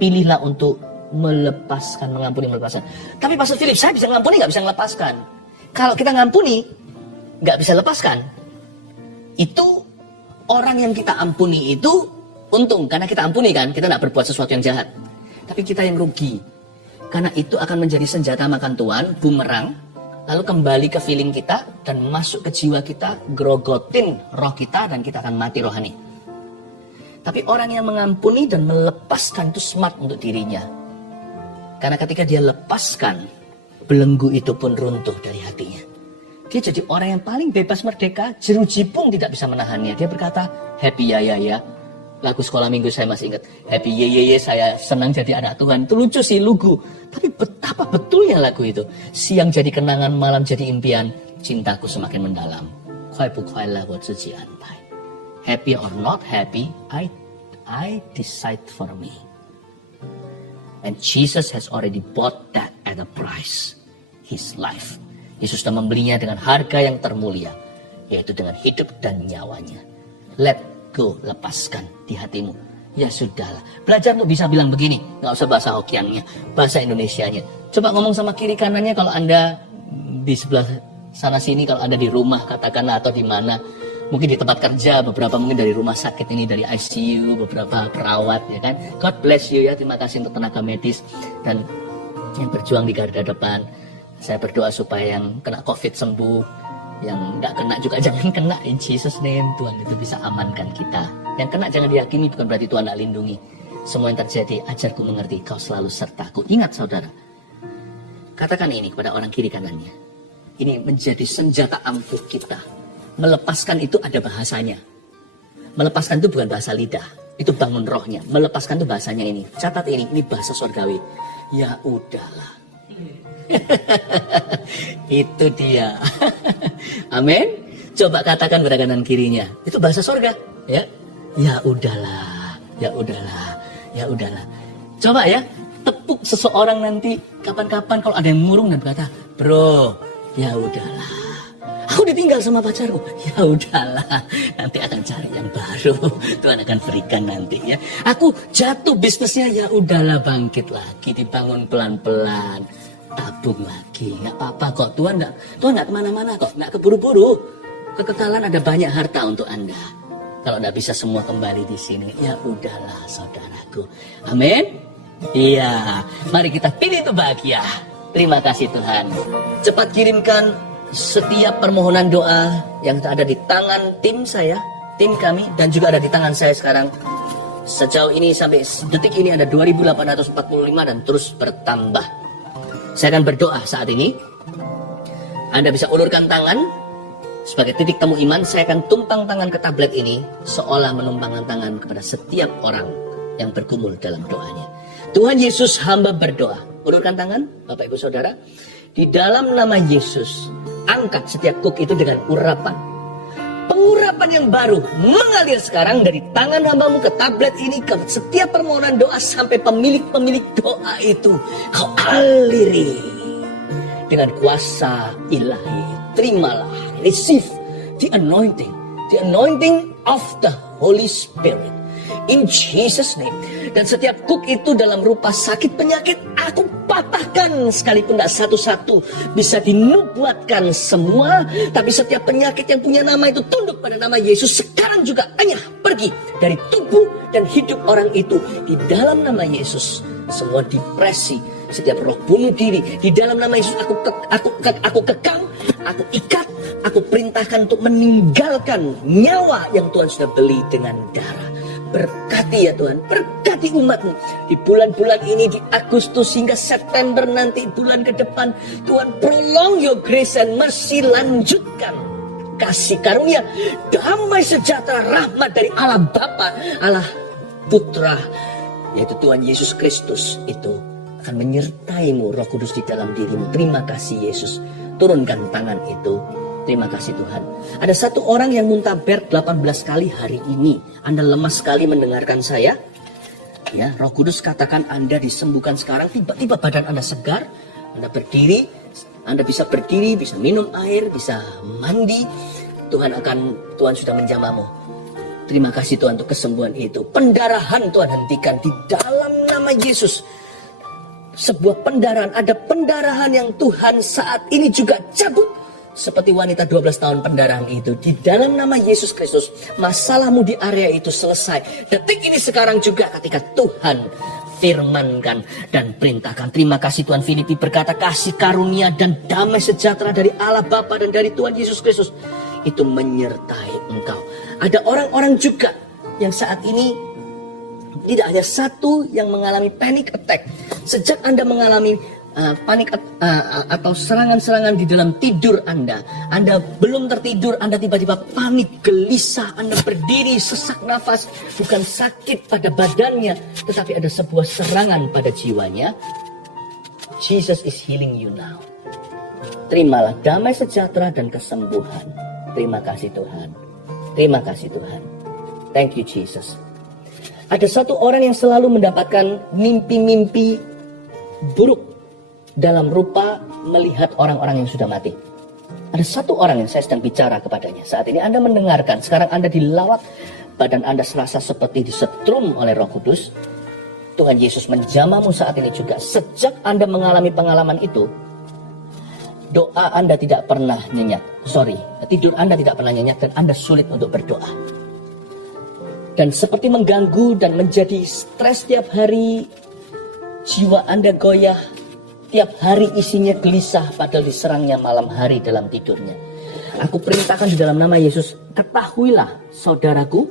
Pilihlah untuk melepaskan, mengampuni, melepaskan. Tapi Pastor Philip, saya bisa ngampuni, nggak bisa melepaskan. Kalau kita ngampuni, nggak bisa lepaskan. Itu orang yang kita ampuni itu untung, karena kita ampuni kan, kita nggak berbuat sesuatu yang jahat. Tapi kita yang rugi, karena itu akan menjadi senjata makan Tuhan, bumerang. Lalu kembali ke feeling kita dan masuk ke jiwa kita, grogotin roh kita dan kita akan mati rohani. Tapi orang yang mengampuni dan melepaskan itu smart untuk dirinya. Karena ketika dia lepaskan, belenggu itu pun runtuh dari hatinya. Dia jadi orang yang paling bebas merdeka, jeruji pun tidak bisa menahannya. Dia berkata, happy ya. Lagu sekolah minggu saya masih ingat. Happy ye, saya senang jadi anak Tuhan. Itu lucu sih, lugu. Tapi betapa betulnya lagu itu. Siang jadi kenangan, malam jadi impian. Cintaku semakin mendalam. Happy or not happy, I decide for me. And Jesus has already bought that at a price. His life. Yesus sudah membelinya dengan harga yang termulia. Yaitu dengan hidup dan nyawanya. Let go, lepaskan di hatimu. Ya sudahlah. Belajar untuk bisa bilang begini. Nggak usah bahasa Hokiannya, bahasa Indonesianya. Coba ngomong sama kiri kanannya kalau Anda di sebelah sana sini, kalau Anda di rumah katakanlah atau di mana. Mungkin di tempat kerja, beberapa mungkin dari rumah sakit ini, dari ICU, beberapa perawat ya kan. God bless you ya, terima kasih untuk tenaga medis. Dan yang berjuang di garda depan. Saya berdoa supaya yang kena COVID sembuh, yang nggak kena juga jangan kena, in Jesus name. Tuhan itu bisa amankan kita. Yang kena jangan dihakimi, bukan berarti Tuhan tidak lindungi. Semua yang terjadi, ajarku mengerti, kau selalu sertaku. Ingat saudara, katakan ini kepada orang kiri kanannya. Ini menjadi senjata ampuh kita. Melepaskan itu ada bahasanya. Melepaskan itu bukan bahasa lidah, itu bangun rohnya. Melepaskan itu bahasanya ini. Catat ini bahasa surgawi. Ya udahlah. Itu dia. Amin. Coba katakan pada kanan kirinya. Itu bahasa surga, ya. Ya udahlah. Ya udahlah. Ya udahlah. Coba ya, tepuk seseorang nanti kapan-kapan kalau ada yang murung dan berkata, "Bro, ya udahlah. Aku ditinggal sama pacarku." Ya udahlah, nanti akan cari yang baru. Tuhan akan berikan nanti ya. Aku jatuh bisnisnya, ya udahlah, bangkit lagi, dibangun pelan-pelan. Tabung lagi, nggak apa-apa kok. Tuhan nggak kemana-mana kok, nggak keburu-buru. Kekekalan ada banyak harta untuk Anda. Kalau nggak bisa semua kembali di sini, ya udahlah saudaraku. Amin. Iya, mari kita pilih itu bahagia. Terima kasih Tuhan. Cepat kirimkan setiap permohonan doa yang ada di tangan tim saya, tim kami, dan juga ada di tangan saya sekarang. Sejauh ini sampai detik ini ada 2.845 dan terus bertambah. Saya akan berdoa saat ini. Anda bisa ulurkan tangan sebagai titik temu iman. Saya akan tumpang tangan ke tablet ini seolah menumpangkan tangan kepada setiap orang yang bergumul dalam doanya. Tuhan Yesus, hamba berdoa. Ulurkan tangan, Bapak Ibu Saudara. Di dalam nama Yesus, angkat setiap kuk itu dengan urapan. Pengurapan yang baru mengalir sekarang dari tangan hambamu ke tablet ini, ke setiap permohonan doa sampai pemilik-pemilik doa itu. Kau aliri dengan kuasa ilahi. Terimalah, receive the anointing of the Holy Spirit. In Jesus name. Dan setiap kuk itu dalam rupa sakit penyakit, aku patahkan sekalipun tidak satu-satu bisa dinubuatkan semua. Tapi setiap penyakit yang punya nama itu tunduk pada nama Yesus. Sekarang juga hanya pergi dari tubuh dan hidup orang itu. Di dalam nama Yesus, semua depresi, setiap roh bunuh diri, di dalam nama Yesus aku kekang, aku ikat, aku perintahkan untuk meninggalkan nyawa yang Tuhan sudah beli dengan darah. Berkati ya Tuhan, berkati umat-Mu di bulan-bulan ini, di Agustus hingga September nanti, bulan ke depan. Tuhan, prolong your grace and mercy, lanjutkan kasih karunia, damai sejahtera, rahmat dari Allah Bapa, Allah Putra, yaitu Tuhan Yesus Kristus itu akan menyertai-Mu, Roh Kudus di dalam diri-Mu. Terima kasih Yesus, turunkan tangan itu. Terima kasih Tuhan. Ada satu orang yang muntaber 18 kali hari ini. Anda lemas sekali mendengarkan saya. Ya, Roh Kudus katakan Anda disembuhkan sekarang. Tiba-tiba badan Anda segar. Anda berdiri. Anda bisa berdiri, bisa minum air, bisa mandi. Tuhan sudah menjamahmu. Terima kasih Tuhan untuk kesembuhan itu. Pendarahan Tuhan hentikan di dalam nama Yesus. Sebuah pendarahan, ada pendarahan yang Tuhan saat ini juga cabut. Seperti wanita 12 tahun pendarahan itu. Di dalam nama Yesus Kristus, masalahmu di area itu selesai. Detik ini sekarang juga ketika Tuhan firmankan dan perintahkan. Terima kasih Tuhan. Filipi berkata kasih karunia dan damai sejahtera dari Allah Bapa dan dari Tuhan Yesus Kristus itu menyertai engkau. Ada orang-orang juga yang saat ini tidak hanya satu yang mengalami panic attack. Sejak Anda mengalami panik atau serangan-serangan di dalam tidur Anda belum tertidur, Anda tiba-tiba panik, gelisah, Anda berdiri, sesak nafas, bukan sakit pada badannya, tetapi ada sebuah serangan pada jiwanya. Jesus is healing you now. Terimalah damai sejahtera dan kesembuhan. Terima kasih Tuhan. Terima kasih Tuhan. Thank you Jesus. Ada satu orang yang selalu mendapatkan mimpi-mimpi buruk dalam rupa melihat orang-orang yang sudah mati. Ada satu orang yang saya sedang bicara kepadanya. Saat ini Anda mendengarkan. Sekarang Anda dilawat. Badan Anda serasa seperti disetrum oleh Roh Kudus. Tuhan Yesus menjamahmu saat ini juga. Sejak Anda mengalami pengalaman itu, doa Anda tidak pernah nyenyak. Tidur Anda tidak pernah nyenyak dan Anda sulit untuk berdoa. Dan seperti mengganggu dan menjadi stres setiap hari. Jiwa Anda goyah. tiap hari isinya gelisah padahal diserangnya malam hari dalam tidurnya. Aku perintahkan di dalam nama Yesus, ketahuilah saudaraku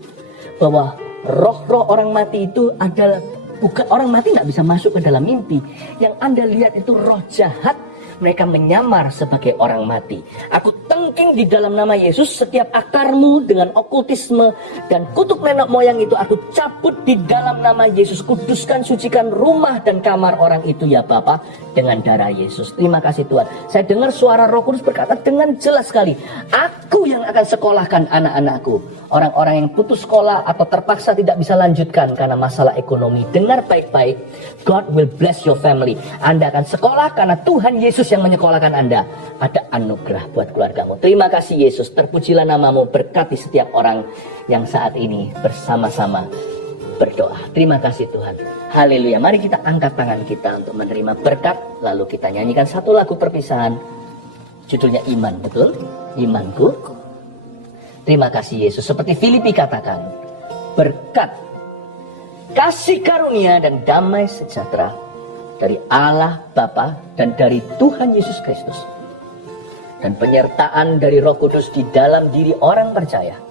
bahwa roh-roh orang mati itu adalah bukan orang mati, nggak bisa masuk ke dalam mimpi. Yang Anda lihat itu roh jahat. Mereka menyamar sebagai orang mati. Aku tengking di dalam nama Yesus setiap akarmu dengan okultisme dan kutuk nenek moyang itu aku cabut di dalam nama Yesus. Kuduskan, sucikan rumah dan kamar orang itu ya Bapa dengan darah Yesus. Terima kasih Tuhan. Saya dengar suara Roh Kudus berkata dengan jelas sekali, aku yang akan sekolahkan anak-anakku. Orang-orang yang putus sekolah atau terpaksa tidak bisa lanjutkan karena masalah ekonomi. Dengar baik-baik. God will bless your family. Anda akan sekolah karena Tuhan Yesus yang menyekolahkan Anda. Ada anugerah buat keluargamu. Terima kasih Yesus. Terpujilah namamu. Berkati setiap orang yang saat ini bersama-sama berdoa. Terima kasih Tuhan. Haleluya. Mari kita angkat tangan kita untuk menerima berkat. Lalu kita nyanyikan satu lagu perpisahan. Judulnya Iman. Betul? Imanku. Terima kasih Yesus. Seperti Filipi katakan, berkat, kasih karunia dan damai sejahtera dari Allah Bapa dan dari Tuhan Yesus Kristus, dan penyertaan dari Roh Kudus di dalam diri orang percaya,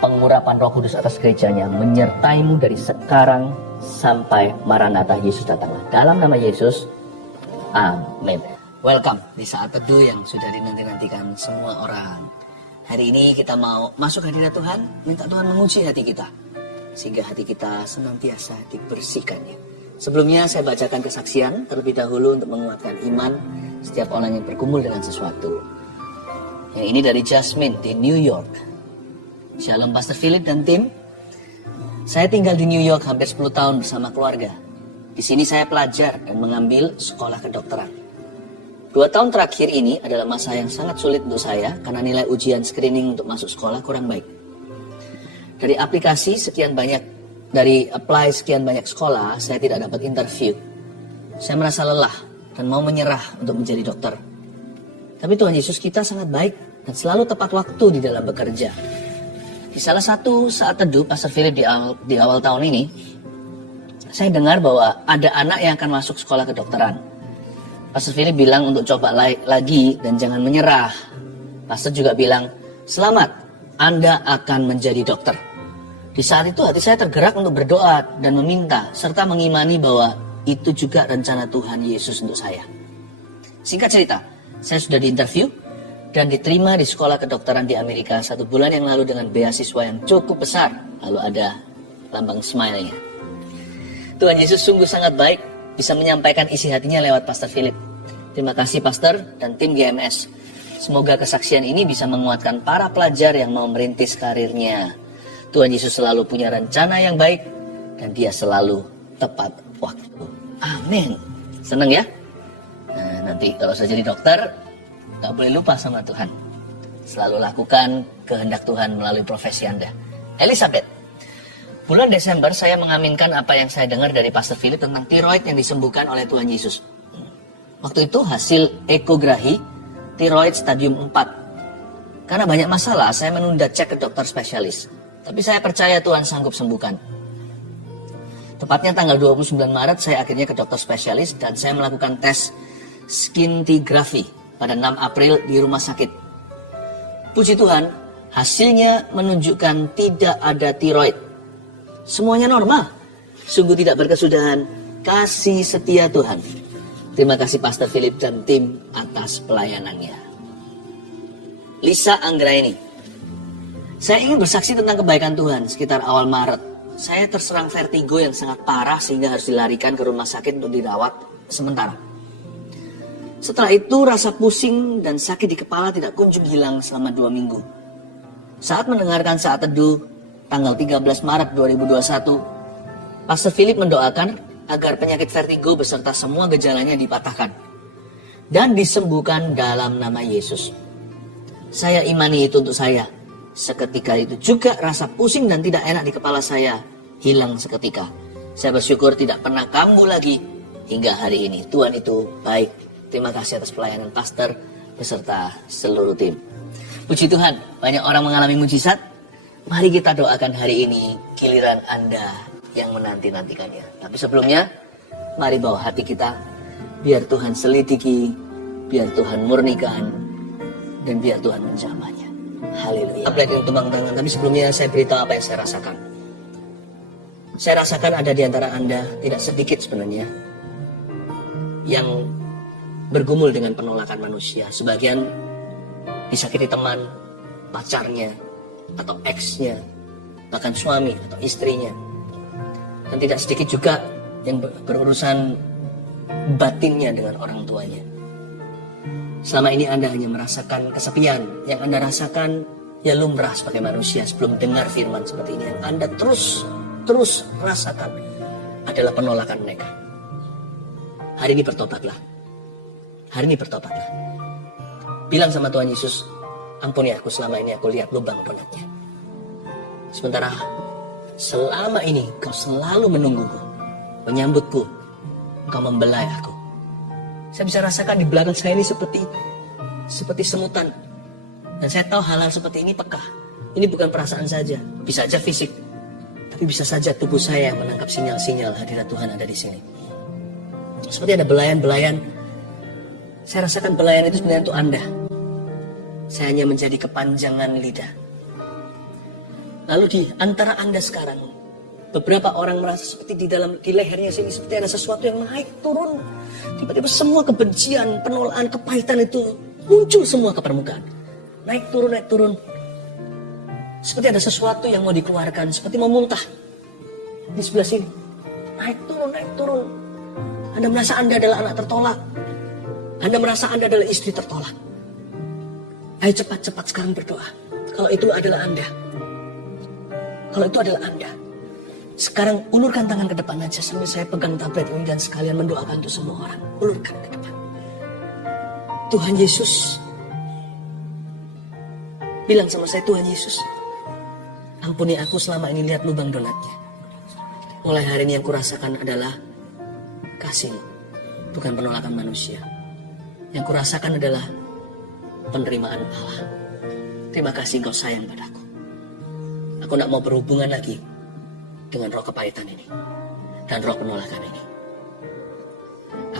pengurapan Roh Kudus atas gerejanya menyertaimu dari sekarang sampai Maranatha, Yesus datanglah. Dalam nama Yesus, amin. Welcome di saat teduh yang sudah dinanti-nantikan semua orang. Hari ini kita mau masuk hadirat Tuhan, minta Tuhan menguji hati kita, sehingga hati kita senantiasa dibersihkannya. Sebelumnya saya bacakan kesaksian terlebih dahulu untuk menguatkan iman setiap orang yang bergumul dengan sesuatu. Yang ini dari Jasmine di New York. Shalom Pastor Philip dan tim. Saya tinggal di New York hampir 10 tahun bersama keluarga. Di sini saya pelajar dan mengambil sekolah kedokteran. 2 tahun terakhir ini adalah masa yang sangat sulit untuk saya karena nilai ujian screening untuk masuk sekolah kurang baik. Dari aplikasi sekian banyak, dari apply sekian banyak sekolah, saya tidak dapat interview. Saya merasa lelah dan mau menyerah untuk menjadi dokter. Tapi Tuhan Yesus kita sangat baik dan selalu tepat waktu di dalam bekerja. Di salah satu saat teduh Pastor Philip di awal tahun ini, saya dengar bahwa ada anak yang akan masuk sekolah kedokteran. Pastor Philip bilang untuk coba lagi dan jangan menyerah. Pastor juga bilang, selamat, Anda akan menjadi dokter. Di saat itu hati saya tergerak untuk berdoa dan meminta, serta mengimani bahwa itu juga rencana Tuhan Yesus untuk saya. Singkat cerita, saya sudah diinterview dan diterima di sekolah kedokteran di Amerika 1 bulan yang lalu dengan beasiswa yang cukup besar. Lalu ada lambang smile-nya. Tuhan Yesus sungguh sangat baik, bisa menyampaikan isi hatinya lewat Pastor Philip. Terima kasih Pastor dan tim GMS. Semoga kesaksian ini bisa menguatkan para pelajar yang mau merintis karirnya. Tuhan Yesus selalu punya rencana yang baik dan Dia selalu tepat waktu. Amin. Senang ya? Nah, nanti kalau saya jadi dokter, gak boleh lupa sama Tuhan. Selalu lakukan kehendak Tuhan melalui profesi Anda. Elizabeth. Bulan Desember saya mengaminkan apa yang saya dengar dari Pastor Philip tentang tiroid yang disembuhkan oleh Tuhan Yesus. Waktu itu hasil ekografi tiroid stadium 4. Karena banyak masalah, saya menunda cek ke dokter spesialis. Tapi saya percaya Tuhan sanggup sembuhkan. Tepatnya tanggal 29 Maret saya akhirnya ke dokter spesialis dan saya melakukan tes scintigraphy pada 6 April di rumah sakit. Puji Tuhan, hasilnya menunjukkan tidak ada tiroid. Semuanya normal. Sungguh tidak berkesudahan. Kasih setia Tuhan. Terima kasih Pastor Philip dan tim atas pelayanannya. Lisa Anggraini. Saya ingin bersaksi tentang kebaikan Tuhan. Sekitar awal Maret, saya terserang vertigo yang sangat parah sehingga harus dilarikan ke rumah sakit untuk dirawat sementara. Setelah itu rasa pusing dan sakit di kepala tidak kunjung hilang selama 2 minggu. Saat mendengarkan saat teduh tanggal 13 Maret 2021, Pastor Philip mendoakan agar penyakit vertigo beserta semua gejalanya dipatahkan dan disembuhkan dalam nama Yesus. Saya imani itu untuk saya. Seketika itu juga rasa pusing dan tidak enak di kepala saya hilang seketika. Saya bersyukur tidak pernah kambuh lagi hingga hari ini. Tuhan itu baik. Terima kasih atas pelayanan pastor beserta seluruh tim. Puji Tuhan, banyak orang mengalami mujizat. Mari kita doakan hari ini giliran Anda yang menanti-nantikannya. Tapi sebelumnya, mari bawa hati kita Biar Tuhan selidiki, biar Tuhan murnikan, dan biar Tuhan menjamahnya. Haleluya. Tablet yang tumbang tangan, tapi sebelumnya saya beritahu apa yang saya rasakan. Saya rasakan ada di antara Anda, tidak sedikit sebenarnya, yang bergumul dengan penolakan manusia. Sebagian disakiti teman, pacarnya, atau ex-nya, bahkan suami atau istrinya. Dan tidak sedikit juga yang berurusan batinnya dengan orang tuanya. Selama ini Anda hanya merasakan kesepian. Yang Anda rasakan ya lumrah sebagai manusia sebelum dengar firman seperti ini. Yang Anda terus rasakan adalah penolakan mereka. Hari ini bertobatlah. Hari ini bertobatlah. Bilang sama Tuhan Yesus, ampuni aku, selama ini aku lihat lubang donatnya. Sementara selama ini kau selalu menungguku, menyambutku, kau membelai aku. Saya bisa rasakan di belakang saya ini seperti semutan. Dan saya tahu hal-hal seperti ini peka. Ini bukan perasaan saja, bisa saja fisik. Tapi bisa saja tubuh saya yang menangkap sinyal-sinyal hadirat Tuhan ada di sini. Seperti ada belayan-belayan. Saya rasakan belayan itu sebenarnya untuk Anda. Saya hanya menjadi kepanjangan lidah. Lalu di antara Anda sekarang, beberapa orang merasa seperti di lehernya sini seperti ada sesuatu yang naik turun. Tiba-tiba semua kebencian, penolakan, kepahitan itu muncul semua ke permukaan. Naik turun. Seperti ada sesuatu yang mau dikeluarkan, seperti mau muntah. Di sebelah sini. Naik turun. Anda merasa Anda adalah anak tertolak. Anda merasa Anda adalah istri tertolak. Ayo cepat-cepat sekarang berdoa. Kalau itu adalah Anda. Sekarang ulurkan tangan ke depan aja sambil saya pegang tablet ini dan sekalian mendoakan untuk semua orang. Ulurkan ke depan. Tuhan Yesus. Bilang sama saya, Tuhan Yesus, ampuni aku selama ini lihat lubang donatnya. Mulai hari ini yang kurasakan adalah kasih, bukan penolakan manusia. Yang kurasakan adalah penerimaan Allah. Terima kasih Engkau sayang padaku. Aku tidak mau berhubungan lagi dengan roh kepahitan ini dan roh penolakan ini.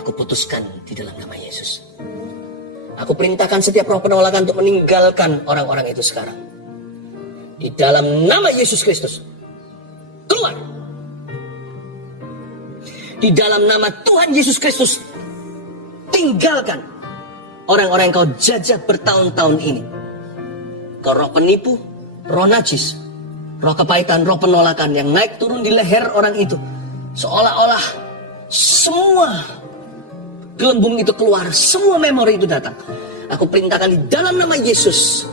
Aku putuskan di dalam nama Yesus. Aku perintahkan setiap roh penolakan untuk meninggalkan orang-orang itu sekarang. Di dalam nama Yesus Kristus. Keluar. Di dalam nama Tuhan Yesus Kristus. Tinggalkan orang-orang yang kau jajah bertahun-tahun ini. Kau roh penipu, roh najis, roh kepahitan, roh penolakan yang naik turun di leher orang itu. Seolah-olah semua gelembung itu keluar, semua memori itu datang. Aku perintahkan di dalam nama Yesus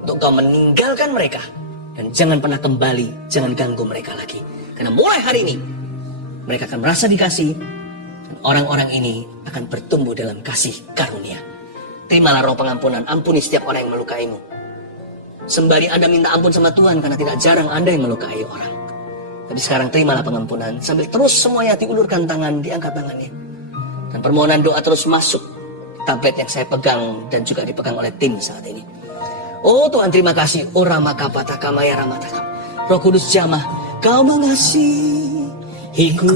untuk kau meninggalkan mereka. Dan jangan pernah kembali, jangan ganggu mereka lagi. Karena mulai hari ini mereka akan merasa dikasih. Dan orang-orang ini akan bertumbuh dalam kasih karunia. Terimalah roh pengampunan, ampuni setiap orang yang melukaimu. Sembari Anda minta ampun sama Tuhan, karena tidak jarang Anda yang melukai orang. Tapi sekarang terimalah pengampunan. Sambil terus semuanya diulurkan tangan, diangkat tangannya. Dan permohonan doa terus masuk tablet yang saya pegang dan juga dipegang oleh tim saat ini. Oh Tuhan, terima kasih. Oh Ramakapata Kamaya Ramataka. Roh Kudus jamah, Kau mengasihiku.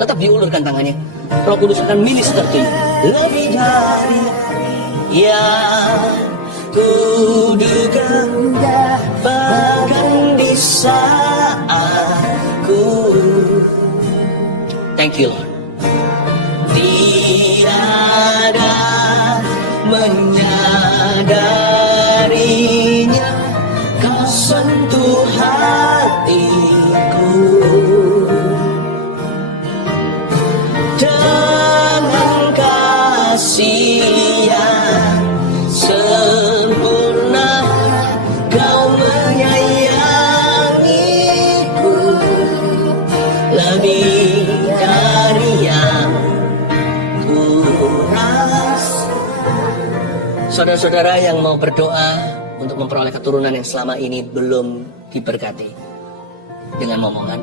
Tetap diulurkan tangannya. Roh Kudus akan minister to you. Lebih dari yang kuduga, bahkan di saatku. Thank you Lord. Tiada menyadarinya, Kau sentuh hatiku dengan kasih yang sempurna. Kau menyayangiku lebih dari yang saudara-saudara yang mau berdoa untuk memperoleh keturunan yang selama ini belum diberkati dengan momongan,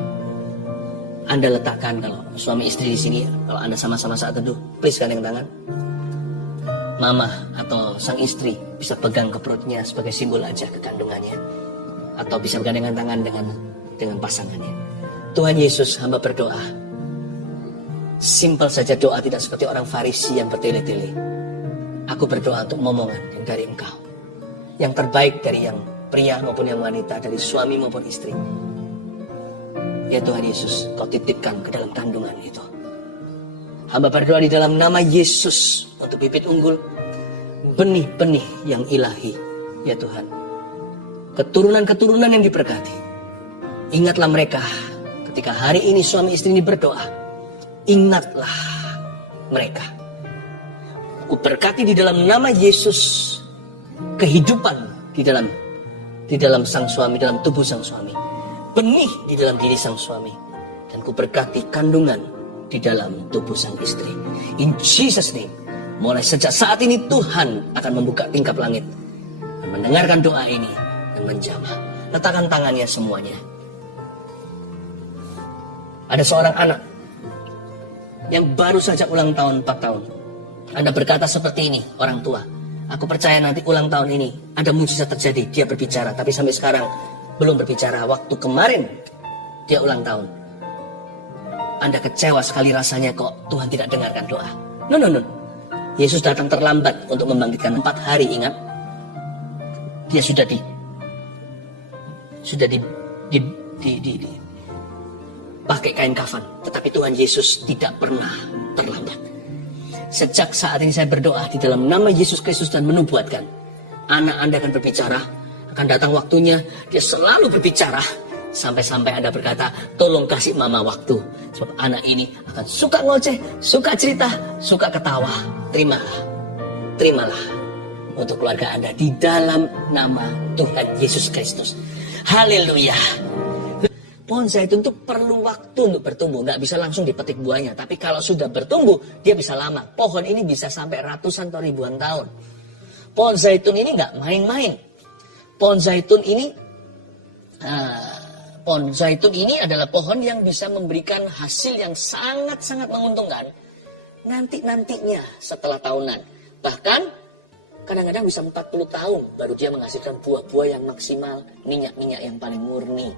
Anda letakkan, kalau suami istri di sini, kalau Anda sama-sama saat teduh, please gandeng tangan. Mama atau sang istri bisa pegang ke perutnya sebagai simbol aja kekandungannya, atau bisa bergandengan tangan dengan pasangannya. Tuhan Yesus, hamba berdoa, Simpel saja doa, tidak seperti orang Farisi yang bertele-tele. Aku berdoa untuk momongan yang dari Engkau. Yang terbaik dari yang pria maupun yang wanita, dari suami maupun istri. Ya Tuhan Yesus, Kau titipkan ke dalam kandungan itu. Hamba berdoa di dalam nama Yesus untuk bibit unggul, benih-benih yang ilahi. Ya Tuhan, keturunan-keturunan yang diberkati. Ingatlah mereka ketika hari ini suami istri ini berdoa. Ingatlah mereka. Aku berkati di dalam nama Yesus kehidupan di dalam sang suami, dalam tubuh sang suami, benih di dalam diri sang suami, dan ku berkati kandungan di dalam tubuh sang istri. In Jesus name, mulai sejak saat ini Tuhan akan membuka tingkap langit dan mendengarkan doa ini dan menjamah. Letakkan tangannya semuanya. Ada seorang anak yang baru saja ulang tahun 4 tahun. Anda berkata seperti ini, orang tua. Aku percaya nanti ulang tahun ini ada mujizat terjadi. Dia berbicara, tapi sampai sekarang belum berbicara. Waktu kemarin dia ulang tahun. Anda kecewa sekali rasanya kok Tuhan tidak dengarkan doa. No. Yesus datang terlambat untuk membangkitkan 4 hari, ingat. Dia sudah pakai kain kafan, tetapi Tuhan Yesus tidak pernah terlambat. Sejak saat ini saya berdoa di dalam nama Yesus Kristus dan menubuatkan, anak Anda akan berbicara, akan datang waktunya, dia selalu berbicara, sampai-sampai Anda berkata, tolong kasih mama waktu, sebab anak ini akan suka ngoceh, suka cerita, suka ketawa. Terimalah untuk keluarga Anda di dalam nama Tuhan Yesus Kristus. Haleluya. Pohon zaitun itu perlu waktu untuk bertumbuh. Nggak bisa langsung dipetik buahnya. Tapi kalau sudah bertumbuh, dia bisa lama. Pohon ini bisa sampai ratusan atau ribuan tahun. Pohon zaitun ini nggak main-main. Pohon zaitun ini adalah pohon yang bisa memberikan hasil yang sangat-sangat menguntungkan. Nantinya setelah tahunan. Bahkan kadang-kadang bisa 40 tahun baru dia menghasilkan buah-buah yang maksimal. Minyak-minyak yang paling murni.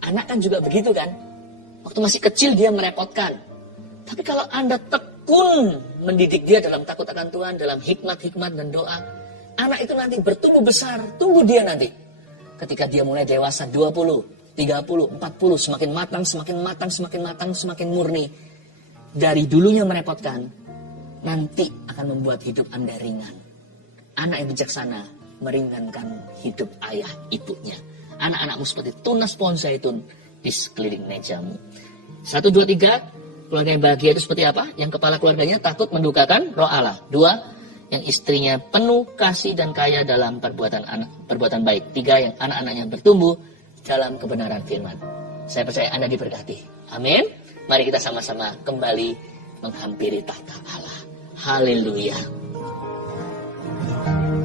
Anak kan juga begitu kan. Waktu masih kecil dia merepotkan. Tapi kalau Anda tekun mendidik dia dalam takut akan Tuhan, dalam hikmat-hikmat dan doa, anak itu nanti bertumbuh besar. Tunggu dia nanti. Ketika dia mulai dewasa 20, 30, 40, semakin matang, semakin murni. Dari dulunya merepotkan, nanti akan membuat hidup Anda ringan. Anak yang bijaksana meringankan hidup ayah ibunya. Anak-anakmu seperti tunas pohon zaitun di sekeliling mejamu. 1, 2, 3. Keluarga yang bahagia itu seperti apa? Yang kepala keluarganya takut mendukakan roh Allah. 2. Yang istrinya penuh kasih dan kaya dalam perbuatan baik. 3. Yang anak-anaknya bertumbuh dalam kebenaran firman. Saya percaya Anda diberkati. Amin. Mari kita sama-sama kembali menghampiri tahta Allah. Haleluya.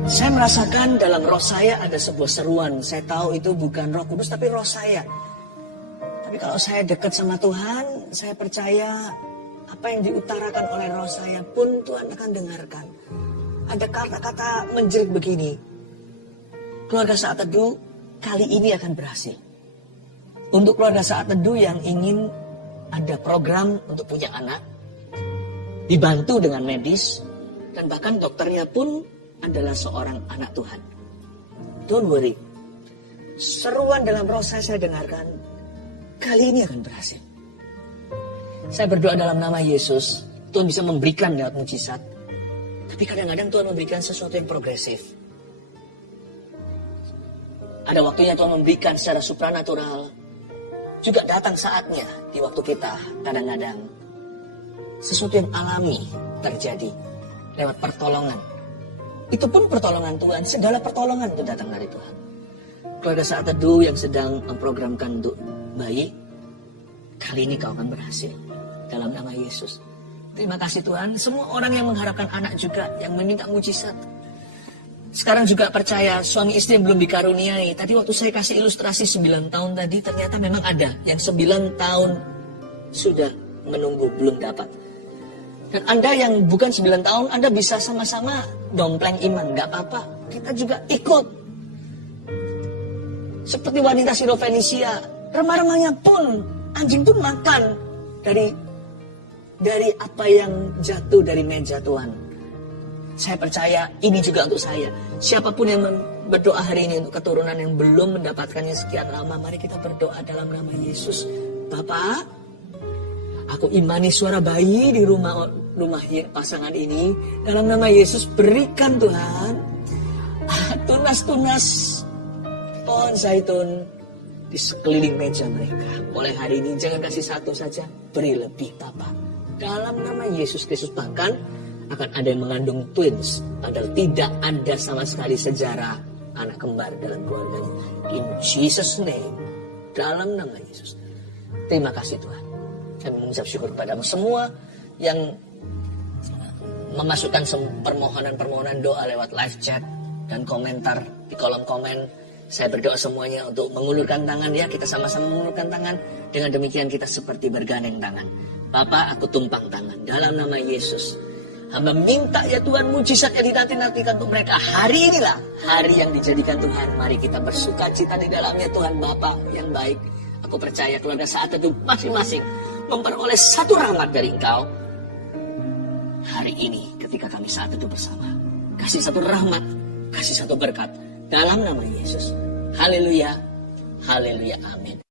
Saya merasakan dalam roh saya ada sebuah seruan. Saya tahu itu bukan Roh Kudus tapi roh saya. Tapi kalau saya dekat sama Tuhan, saya percaya apa yang diutarakan oleh roh saya pun Tuhan akan dengarkan. Ada kata-kata menjerit begini. Keluarga Saat Teduh kali ini akan berhasil. Untuk keluarga Saat Teduh yang ingin ada program untuk punya anak, dibantu dengan medis, dan bahkan dokternya pun adalah seorang anak Tuhan. Don't worry. Seruan dalam roh saya dengarkan. Kali ini akan berhasil. Saya berdoa dalam nama Yesus. Tuhan bisa memberikan lewat mujizat. Tapi kadang-kadang Tuhan memberikan sesuatu yang progresif. Ada waktunya Tuhan memberikan secara supranatural. Juga datang saatnya di waktu kita kadang-kadang sesuatu yang alami terjadi lewat pertolongan. Itu pun pertolongan Tuhan, segala pertolongan itu datang dari Tuhan. Keluarga Saat Teduh yang sedang memprogramkan untuk bayi, kali ini kau akan berhasil dalam nama Yesus. Terima kasih Tuhan. Semua orang yang mengharapkan anak juga, yang meminta mujizat. Sekarang juga percaya suami istri yang belum dikaruniai. Tadi waktu saya kasih ilustrasi 9 tahun tadi, ternyata memang ada yang 9 tahun sudah menunggu belum dapat. Dan Anda yang bukan 9 tahun, Anda bisa sama-sama dompleng iman. Gak apa-apa, kita juga ikut. Seperti wanita Sirofenisia, remah-remahnya pun, anjing pun makan dari dari apa yang jatuh dari meja Tuhan. Saya percaya ini juga untuk saya. Siapapun yang berdoa hari ini untuk keturunan yang belum mendapatkannya sekian lama, mari kita berdoa dalam nama Yesus. Bapak, aku imani suara bayi di rumah pasangan ini. Dalam nama Yesus berikan Tuhan tunas-tunas pohon zaitun di sekeliling meja mereka. Mulai hari ini jangan kasih satu saja, beri lebih Bapak. Dalam nama Yesus Kristus, bahkan akan ada yang mengandung twins, padahal tidak ada sama sekali sejarah anak kembar dalam keluarganya. In Jesus name, dalam nama Yesus. Terima kasih Tuhan. Kami mengucap syukur kepadamu semua yang memasukkan permohonan-permohonan doa lewat live chat dan komentar di kolom komen. Saya berdoa semuanya untuk mengulurkan tangan ya. Kita sama-sama mengulurkan tangan. Dengan demikian kita seperti bergandeng tangan. Bapak, aku tumpang tangan dalam nama Yesus. Hamba minta ya Tuhan, mujizat yang dinanti-nantikan untuk mereka. Hari inilah hari yang dijadikan Tuhan. Mari kita bersuka cita di dalamnya Tuhan. Bapak yang baik, aku percaya keluarga saat itu masing-masing memperoleh satu rahmat dari Engkau. Hari ini ketika kami saat itu bersama, kasih satu rahmat, kasih satu berkat dalam nama Yesus. Haleluya, haleluya, amin.